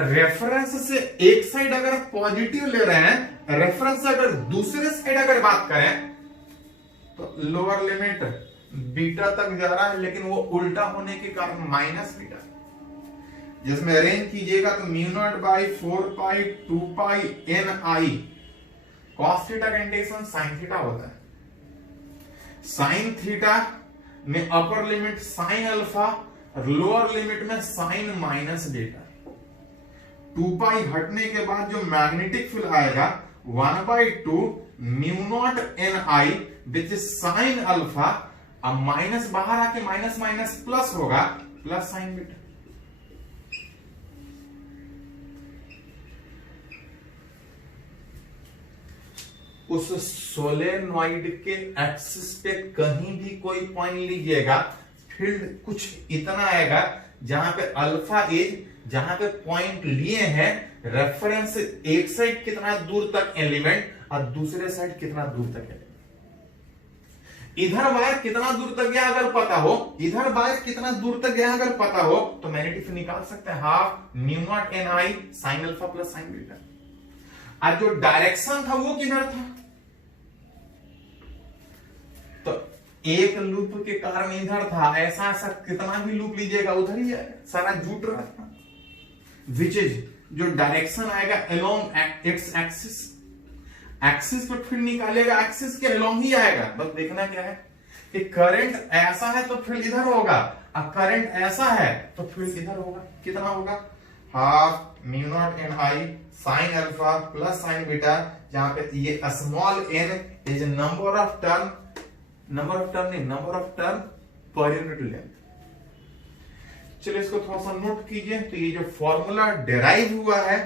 रेफरेंस से एक साइड अगर पॉजिटिव ले रहे हैं, रेफरेंस से अगर दूसरे साइड अगर बात करें तो लोअर लिमिट बीटा तक जा रहा है, लेकिन वो उल्टा होने के कारण माइनस बीटा। जिसमें अरेंज कीजिएगा तो mu not by 4 pi 2 pi N I cos theta का इंटीग्रेशन साइन थीटा होता है। साइन थीटा में upper limit sine alpha, lower limit में साइन माइनस बीटा। 2 पाई हटने के बाद जो मैग्नेटिक फील्ड आएगा 1/2 mu not N I which is sine alpha, अब माइनस बाहर आके माइनस माइनस प्लस होगा, प्लस साइन बीटा। उस सोलेनॉइड के एक्सिस पे कहीं भी कोई पॉइंट लीजिएगा, फील्ड कुछ इतना आएगा जहां पे अल्फा एज, जहां पे पॉइंट लिए हैं रेफरेंस, एक साइड कितना दूर तक एलिमेंट और दूसरे साइड कितना दूर तक एलिमेंट। इधर वायर कितना दूर तक गया अगर पता हो, इधर वायर कितना दूर तक गया अगर पता हो तो मैग्नेटिक फील्ड निकाल सकते हैं, half mu not N I sine alpha plus sine beta. और जो डायरेक्शन था वो किधर था, तो एक लूप के कारण इधर था, ऐसा ऐसा कितना भी लूप लीजिएगा उधर ही आएगा, सारा जुट रहा था। विच इज जो डायरेक्शन आएगा अलोंग इट्स एक्सिस, एक्सिस पर फील्ड निकालेगा, एक्सिस के अलोंग ही आएगा। बस देखना क्या है कि करंट ऐसा है तो फील्ड इधर होगा, और करंट ऐसा है तो फील्ड इधर होगा। कितना होगा, half mu not N I sine alpha plus sine beta, जहां पे ये small N is number of turn per unit length. चलिए इसको थोड़ा सा नोट कीजिए। तो ये जो फॉर्मूला डेराइव हुआ है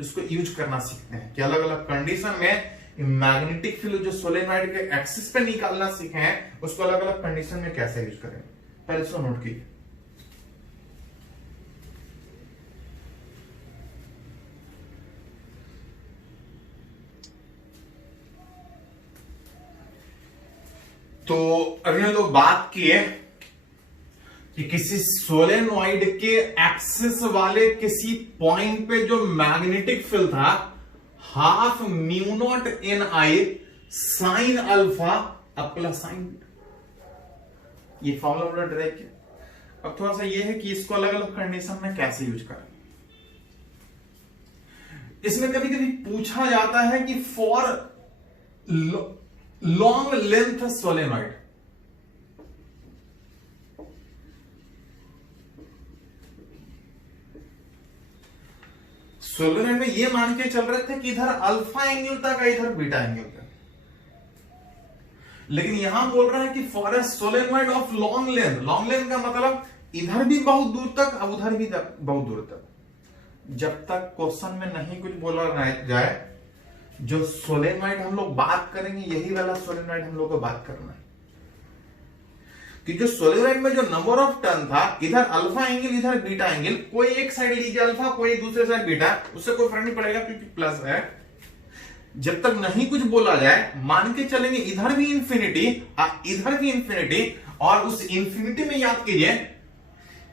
इसको यूज करना सीखते हैं कि अलग अलग कंडीशन में मैग्नेटिक फील्ड जो सोलेनॉइड के एक्सिस पे निकालना सीखे हैं उसको अलग अलग कंडीशन में कैसे यूज करें, पहले इसको नोट कीजिए। तो अभी हम लोग बात किए कि किसी सोलेनॉइड के एक्सिस वाले किसी पॉइंट पे जो मैग्नेटिक फील्ड था half mu not N I sine alpha plus sine beta, ये फॉर्मूला डायरेक्ट किया। अब थोड़ा सा ये है कि इसको अलग अलग कंडीशन में कैसे यूज करें। इसमें कभी कभी पूछा जाता है कि for long length solenoid, solenoid में ये मान के चल रहे थे कि इधर अल्फा एंगल तक है, इधर बीटा एंगल तक, लेकिन यहां बोल रहे हैं कि for a solenoid of long length, long length का मतलब इधर भी बहुत दूर तक और उधर भी बहुत दूर तक। जब तक क्वेश्चन में नहीं कुछ बोला जाए जो सोलेनॉइड हम लोग बात करेंगे यही वाला सोलेनॉइड हम लोग को बात करना है कि जो सोलेनॉइड में जो नंबर ऑफ टर्न था, इधर अल्फा एंगल इधर बीटा एंगल, कोई एक साइड लीजिए अल्फा कोई दूसरे साइड बीटा, उससे कोई फर्क नहीं पड़ेगा क्योंकि प्लस है। जब तक नहीं कुछ बोला जाए मान के चलेंगे इधर भी इंफिनिटी इधर भी इंफिनिटी, और उस इंफिनिटी में याद कीजिए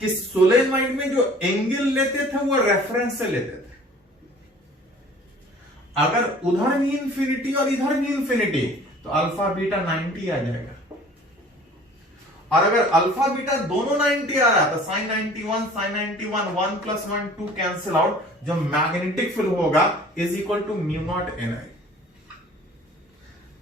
कि सोलेनॉइड में जो एंगल लेते थे वो रेफरेंस से लेते थे। अगर उधर भी इंफिनिटी और इधर भी इंफिनिटी तो अल्फा बीटा 90 आ जाएगा, और अगर अल्फा बीटा दोनों 90 आ रहा है तो साइन 91 साइन 91 1 + 1 2 कैंसिल आउट, जो मैग्नेटिक फील्ड होगा is equal to mu not N I.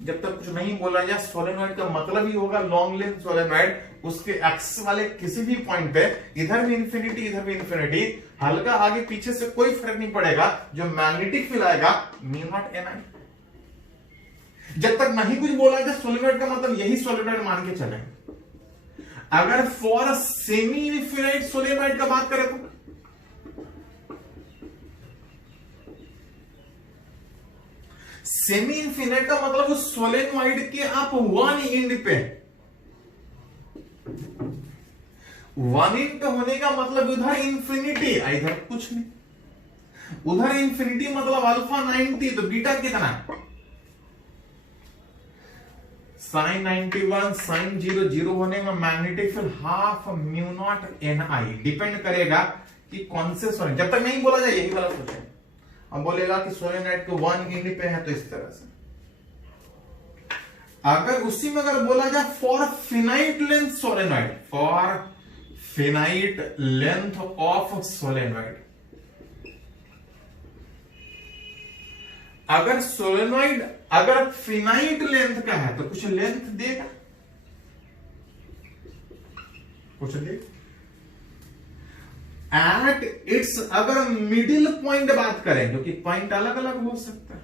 जब तक कुछ नहीं बोला जाए सोलेनॉइड का मतलब ही होगा लॉन्ग लेंथ सोलेनॉइड, उसके एक्सिस वाले किसी भी पॉइंट पे इधर भी इंफिनिटी इधर भी इंफिनिटी, हल्का आगे पीछे से कोई फर्क नहीं पड़ेगा, जो मैग्नेटिक फील्ड आएगा म्यू नॉट एन आई। जब तक नहीं कुछ बोला जाए सोलेनॉइड का मतलब यही सोलेनॉइड मान के चलेंगे। अगर फॉर सेमी इनफिनाइट सोलेनॉइड का बात करें तो सेमी इनफिनाइट का मतलब उस सोलेनॉइड के आप वन एंड पे, वन एंड पे होने का मतलब उधर इंफिनिटी इधर कुछ नहीं, उधर इंफिनिटी मतलब अल्फा 90 तो बीटा कितना साइन 91 साइन 0 होने में magnetic field half mu not N I, depend करेगा कि कौन से सोलेनॉइड। जब तक नहीं बोला जाए यही वाला सोचेंगे। अब बोलेगा कि सोलेनॉइड को वन एंड पे है तो इस तरह से, अगर उसी में अगर बोला जाए for finite length solenoid, for finite length of solenoid, अगर सोलेनॉइड अगर फिनाइट लेंथ का है तो कुछ लेंथ देगा, कुछ दे एट इट्स, अगर मिडिल पॉइंट बात करें क्योंकि पॉइंट अलग अलग हो सकता है,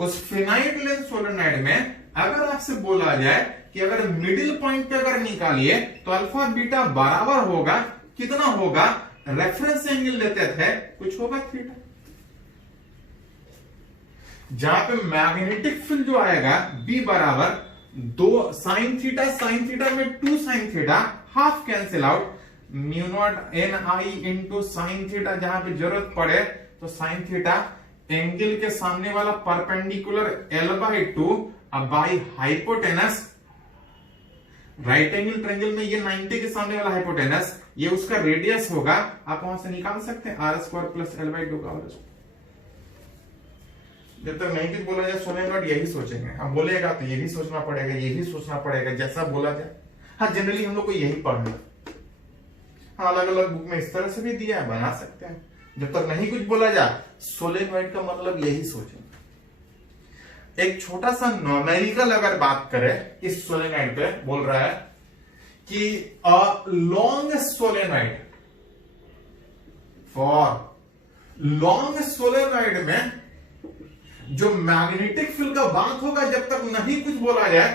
उस फिनाइट लेंथ सोलेनॉइड में अगर आपसे बोला जाए कि अगर मिडिल पॉइंट पे अगर निकालिए तो अल्फा बीटा बराबर होगा, कितना होगा, रेफरेंस एंगल लेते थे कुछ होगा थीटा, जहां पे मैग्नेटिक फील्ड जो आएगा बी बराबर 2 साइन थीटा में 2 sine theta half cancel out, mu naught N आई इंटू साइन थीटा, जहां पे जरूरत पड़े तो साइन थीटा एंगल के सामने वाला perpendicular l/2 by hypotenuse, right angle triangle में ये 90 के सामने वाला हाइपोटेनस, ये उसका रेडियस होगा, आप वहां से निकाल सकते हैं r² + l/2 का होगा। जब तक नहीं कुछ बोला जाए सोलेनॉइड यही सोचेंगे, हम बोलेगा तो यही सोचना पड़ेगा, यही सोचना पड़ेगा जैसा बोला जाए। हाँ जनरली हम लोग को यही पढ़ना, हाँ अलग अलग बुक में इस तरह से भी दिया है, बना सकते हैं। जब तक नहीं कुछ बोला जाए सोलेनॉइड का मतलब यही सोचेंगे। एक छोटा सा नॉमेरिकल अगर बात करें इस सोलेनॉइड पे, बोल रहा है कि a long solenoid, for long solenoid में जो मैग्नेटिक फील्ड का बात होगा जब तक नहीं कुछ बोला जाए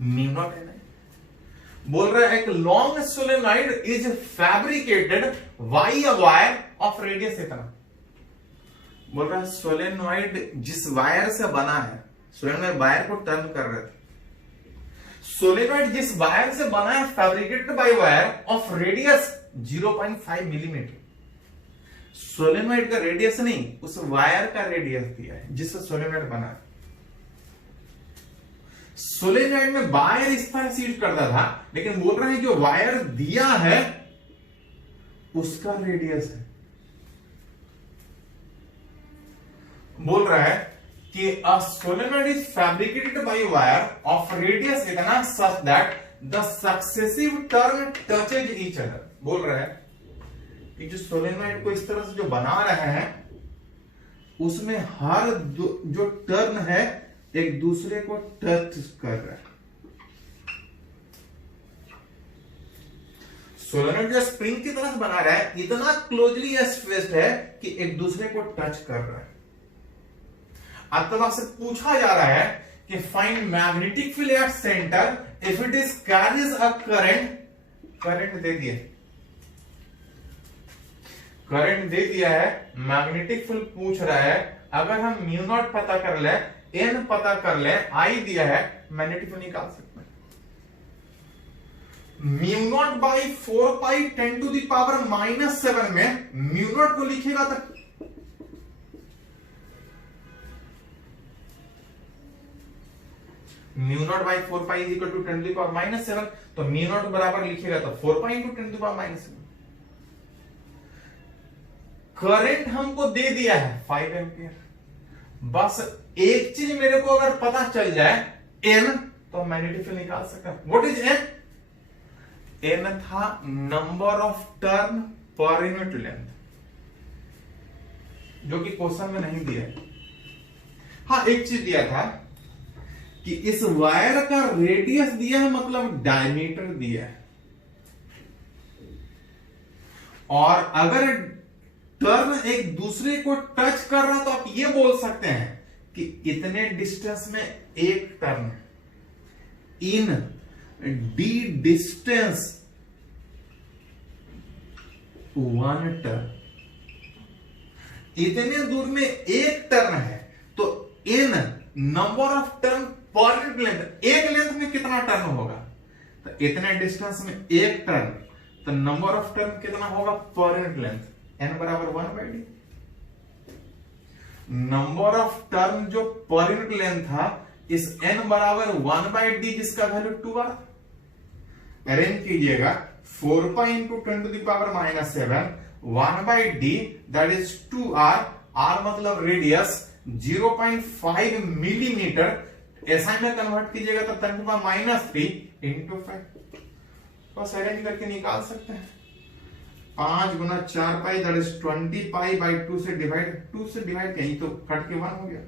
म्यू नॉट एन आई। बोल रहा है एक long solenoid is fabricated by a wire of radius इतना। बोल रहा है सोलेनॉइड जिस वायर से बना है, सोलेनॉइड वायर को टर्न कर रहे थे, सोलेनॉइड जिस वायर से बना है fabricated by wire of radius 0.5 millimetre. Solenoid का रेडियस नहीं, उस वायर का रेडियस दिया है जिससे सोलेनॉइड बना है। सोलेनॉइड में वायर इस तरह से यूज करता था, लेकिन बोल रहे हैं जो वायर दिया है उसका रेडियस है। बोल रहा है कि a solenoid is fabricated by wire of radius इतना such that the successive turn touches each other. बोल रहा है कि जो सोलेनॉइड को इस तरह से जो बना रहे हैं उसमें हर जो टर्न है एक दूसरे को टच कर रहा है। सोलेनॉइड जो स्प्रिंग की तरह से बना रहा है इतना क्लोजली स्पेस्ड है कि एक दूसरे को टच कर रहा है। अब तक आपसे पूछा जा रहा है कि find magnetic field at centre if it is carries a current, current दे दिए, करंट दे दिया है, मैग्नेटिक फील्ड पूछ रहा है, अगर हम म्यू नॉट पता कर ले, एन पता कर ले, आई दिया है, मैग्नेटिक फील्ड निकाल सकते हैं। Mu not by 4 pi 10 to the power -7 में म्यू नॉट को लिखेगा तो mu not by 4 pi is equal to 10 to the power -7, तो म्यू नॉट बराबर लिखेगा तो 4 pi into 10 to the power -7। Current हमको दे दिया है 5 एम्पियर। बस एक चीज मेरे को अगर पता चल जाए एन, तो मैग्नेटिक फील्ड निकाल सकता हूं। What is an? एन था number of turn per unit length, जो कि क्वेश्चन में नहीं दिया है। हाँ, एक चीज दिया था कि इस वायर का रेडियस दिया है, मतलब डायमीटर दिया है, और अगर टर्न एक दूसरे को टच कर रहा तो आप ये बोल सकते हैं कि इतने डिस्टेंस में एक टर्न, इन डी डिस्टेंस 1 टर्न, इतने दूर में एक टर्न है, तो इन नंबर ऑफ टर्न पर लेंथ, एक लेंथ में कितना टर्न होगा, तो इतने डिस्टेंस में एक टर्न, तो नंबर ऑफ टर्न कितना होगा पर लेंथ, n बराबर 1/d। नंबर ऑफ टर्न जो पर यूनिट लेंथ था, इस n बराबर 1/d, जिसका वैल्यू 2r। अरेंज कीजिएगा, 4 pi into 10 to the power -7, 1/d that is 2r, r मतलब रेडियस 0.5 मिलीमीटर, एसआई में कन्वर्ट कीजिएगा तो 10 टू द पावर -3 इंटू 5। बस अरेंज करके निकाल सकते हैं। 5 गुना 4 पाई दैट इज 20 पाई बाई 2 से डिवाइड कहीं तो कट के 1 हो गया।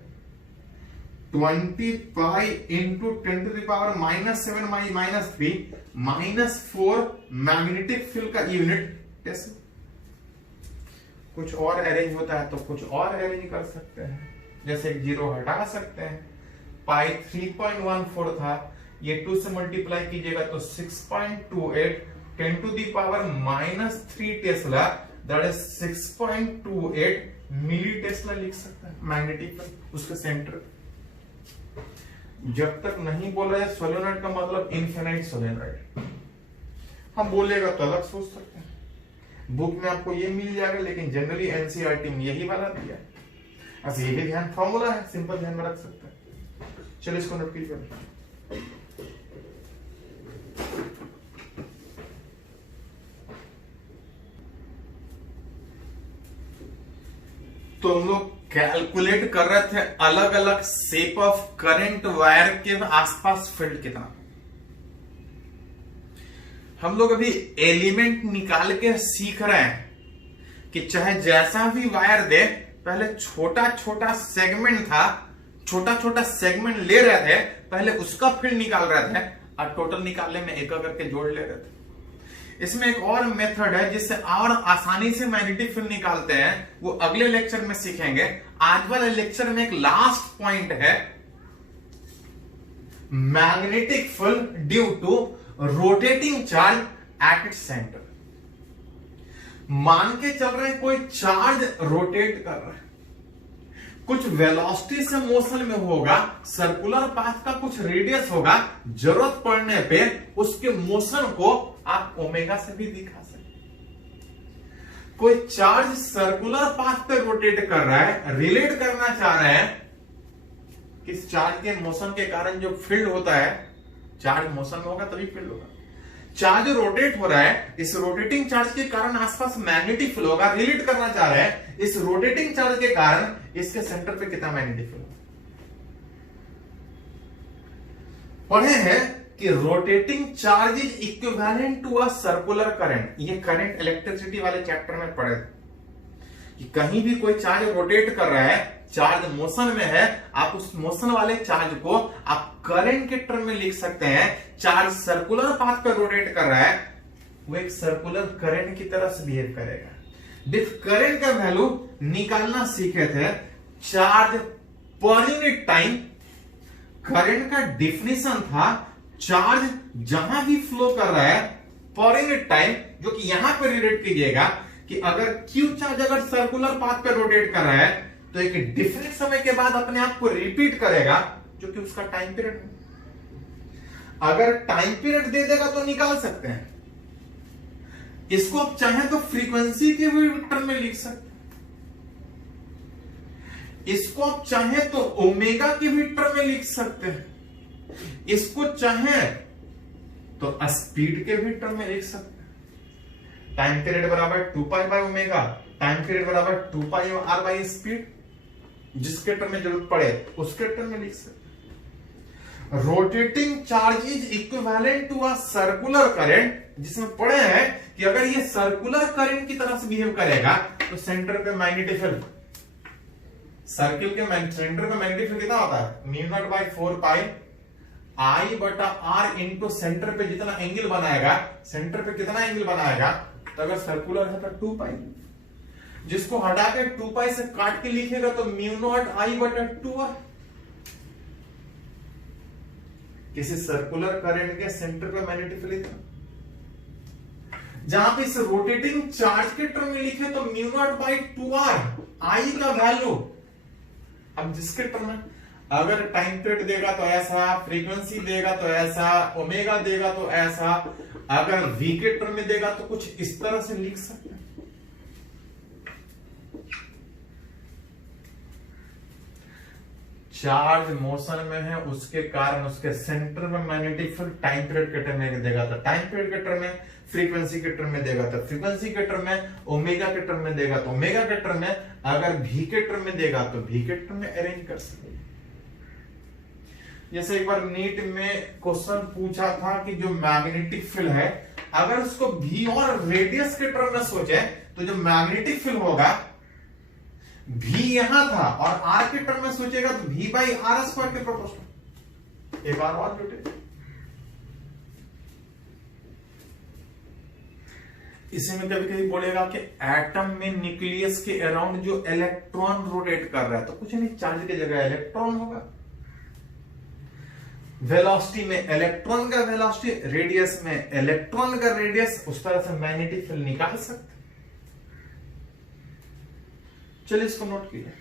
20 pi into 10 to the power -7 by -3 -4 magnetic field का यूनिट टेस्ला। कुछ और अरेंज होता है तो कुछ और अरेंज कर सकते हैं, जैसे एक जीरो हटा सकते हैं। पाई 3.14 था, ये 2 से मल्टीप्लाई कीजिएगा तो 6.28 10 to the power -3 tesla that is 6.28 millitesla लिख सकता है मैग्नेटिक फील्ड उसके सेंटर। जब तक नहीं बोल रहे सोलेनॉइड का मतलब इनफिनाइट सोलेनॉइड, हम बोलेगा तो अलग सोच सकते हैं। बुक में आपको ये मिल जाएगा, लेकिन जनरली एनसीईआरटी में यही वाला दिया है। ऐसे ये भी ध्यान फॉर्मूला है, सिंपल ध्यान में रख सकते हैं। चलो इसको नोट कीजिए। तो हम लोग कैलकुलेट कर रहे थे अलग अलग शेप ऑफ करंट वायर के आसपास फील्ड कितना। हम लोग अभी एलिमेंट निकाल के सीख रहे हैं कि चाहे जैसा भी वायर दे, पहले छोटा छोटा सेगमेंट था, छोटा छोटा सेगमेंट ले रहे थे, पहले उसका फील्ड निकाल रहे थे और टोटल निकालने में एक करके जोड़ ले रहे थे। इसमें एक और मेथड है जिससे और आसानी से मैग्नेटिक फील्ड निकालते हैं, वो अगले लेक्चर में सीखेंगे। आज वाले लेक्चर में एक लास्ट पॉइंट है, magnetic field due to rotating charge at its centre. मान के चल रहे हैं कोई चार्ज रोटेट कर रहा है, कुछ वेलोसिटी से मोशन में होगा, सर्कुलर पाथ का कुछ रेडियस होगा, जरूरत पड़ने पे उसके मोशन को आप ओमेगा से भी दिखा सकते। कोई चार्ज सर्कुलर पाथ पे रोटेट कर रहा है, रिलेट करना चाह रहे हैं किस चार्ज के मोशन के कारण जो फील्ड होता है, चार्ज मोशन में होगा तभी फील्ड होगा। चार्ज रोटेट हो रहा है, इस रोटेटिंग चार्ज के कारण आसपास मैग्नेटिक फील्ड होगा, रिलेट करना चाह रहे हैं इस रोटेटिंग चार्ज के कारण इसके सेंटर पे कितना मैग्नेटिक फील्ड होगा। पढ़े हैं कि rotating charge is equivalent to a circular current. ये करंट इलेक्ट्रिसिटी वाले चैप्टर में पढ़े कि कहीं भी कोई चार्ज रोटेट कर रहा है, चार्ज मोशन में है, आप उस मोशन वाले चार्ज को आप करंट के टर्म में लिख सकते हैं। चार्ज सर्कुलर पाथ पर रोटेट कर रहा है, वो एक सर्कुलर करंट की तरह से बिहेव करेगा। करंट का वैल्यू निकालना सीखे थे, charge per unit time. Current का डिफिनेशन था चार्ज जहां भी फ्लो कर रहा है पर यूनिट टाइम, जो कि यहां पर रिलेट कीजिएगा, कि अगर क्यू चार्ज अगर सर्कुलर पाथ पे रोटेट कर रहा है तो एक डिफरेंट समय के बाद अपने आप को रिपीट करेगा, जो कि उसका टाइम पीरियड है। अगर टाइम पीरियड दे देगा तो निकाल सकते हैं। इसको आप चाहें तो फ्रीक्वेंसी के भी टर्म में लिख सकते हैं, इसको आप चाहें तो ओमेगा के भी टर्म में लिख सकते हैं, इसको चाहें तो स्पीड के भी टर्म में लिख सकते हैं। टाइम पीरियड बराबर 2 पाई बाय ओमेगा, टाइम पीरियड बराबर 2 पाई आर बाई स्पीड, जिसके टर्म में जरूरत पड़े उसके टर्म में लिख सकते हैं। Rotating charge is equivalent to a circular current, जिसमें पढ़े हैं कि अगर ये सर्कुलर करंट की तरह से बिहेव करेगा तो सेंटर पे मैग्नेटिक फील्ड, सर्किल के सेंटर पे मैग्नेटिक फील्ड कितना होता है, म्यू नॉट बाय 4 पाई आई बटा आर इंटू सेंटर पे जितना एंगल बनाएगा, सेंटर पे कितना एंगल बनाएगा, तो अगर सर्कुलर है तो 2 पाई, जिसको हटा के 2 पाई से काट के लिखेगा तो म्यू नॉट आई बटा 2 आर। किसी सर्कुलर करंट के सेंटर पे मैग्नेटिक फील्ड, जहां पे इस रोटेटिंग चार्ज के टर्म में लिखे तो म्यू नॉट बाई 2 आर, आई का वैल्यू, अब जिसके टर्म में अगर टाइम पीरियड देगा तो ऐसा, फ्रीक्वेंसी देगा तो ऐसा, ओमेगा देगा तो ऐसा, अगर वी के टर्म में देगा तो कुछ इस तरह से लिख सकते हैं। चार्ज मोशन में है, उसके कारण उसके सेंटर में मैग्नेटिक फील्ड टाइम पीरियड के टर्म में देगा तो टाइम पीरियड के टर्म में, फ्रीक्वेंसी के टर्म में देगा तो फ्रीक्वेंसी के टर्म में, ओमेगा के टर्म में देगा तो ओमेगा के टर्म में, अगर भी के टर्म में देगा तो भी के टर्म में अरेंज कर सकते। जैसे एक बार नीट में क्वेश्चन पूछा था कि जो मैग्नेटिक फील्ड है अगर उसको भी और रेडियस के टर्म में सोचे तो जो मैग्नेटिक फील्ड होगा भी यहां था और आर के टर्म में सोचेगा तो भी बाई आर स्क्वायर के प्रोपोर्शनल। एक बार और बेटे, इसी में कभी कभी बोलेगा कि एटम में न्यूक्लियस के अराउंड जो इलेक्ट्रॉन रोटेट कर रहा है तो कुछ नहीं, चार्ज की जगह इलेक्ट्रॉन होगा। वेलोसिटी में इलेक्ट्रॉन का वेलोसिटी, रेडियस में इलेक्ट्रॉन का रेडियस, उस तरह से मैग्नेटिक फील्ड निकाल सकते। चलिए इसको नोट कीजिए।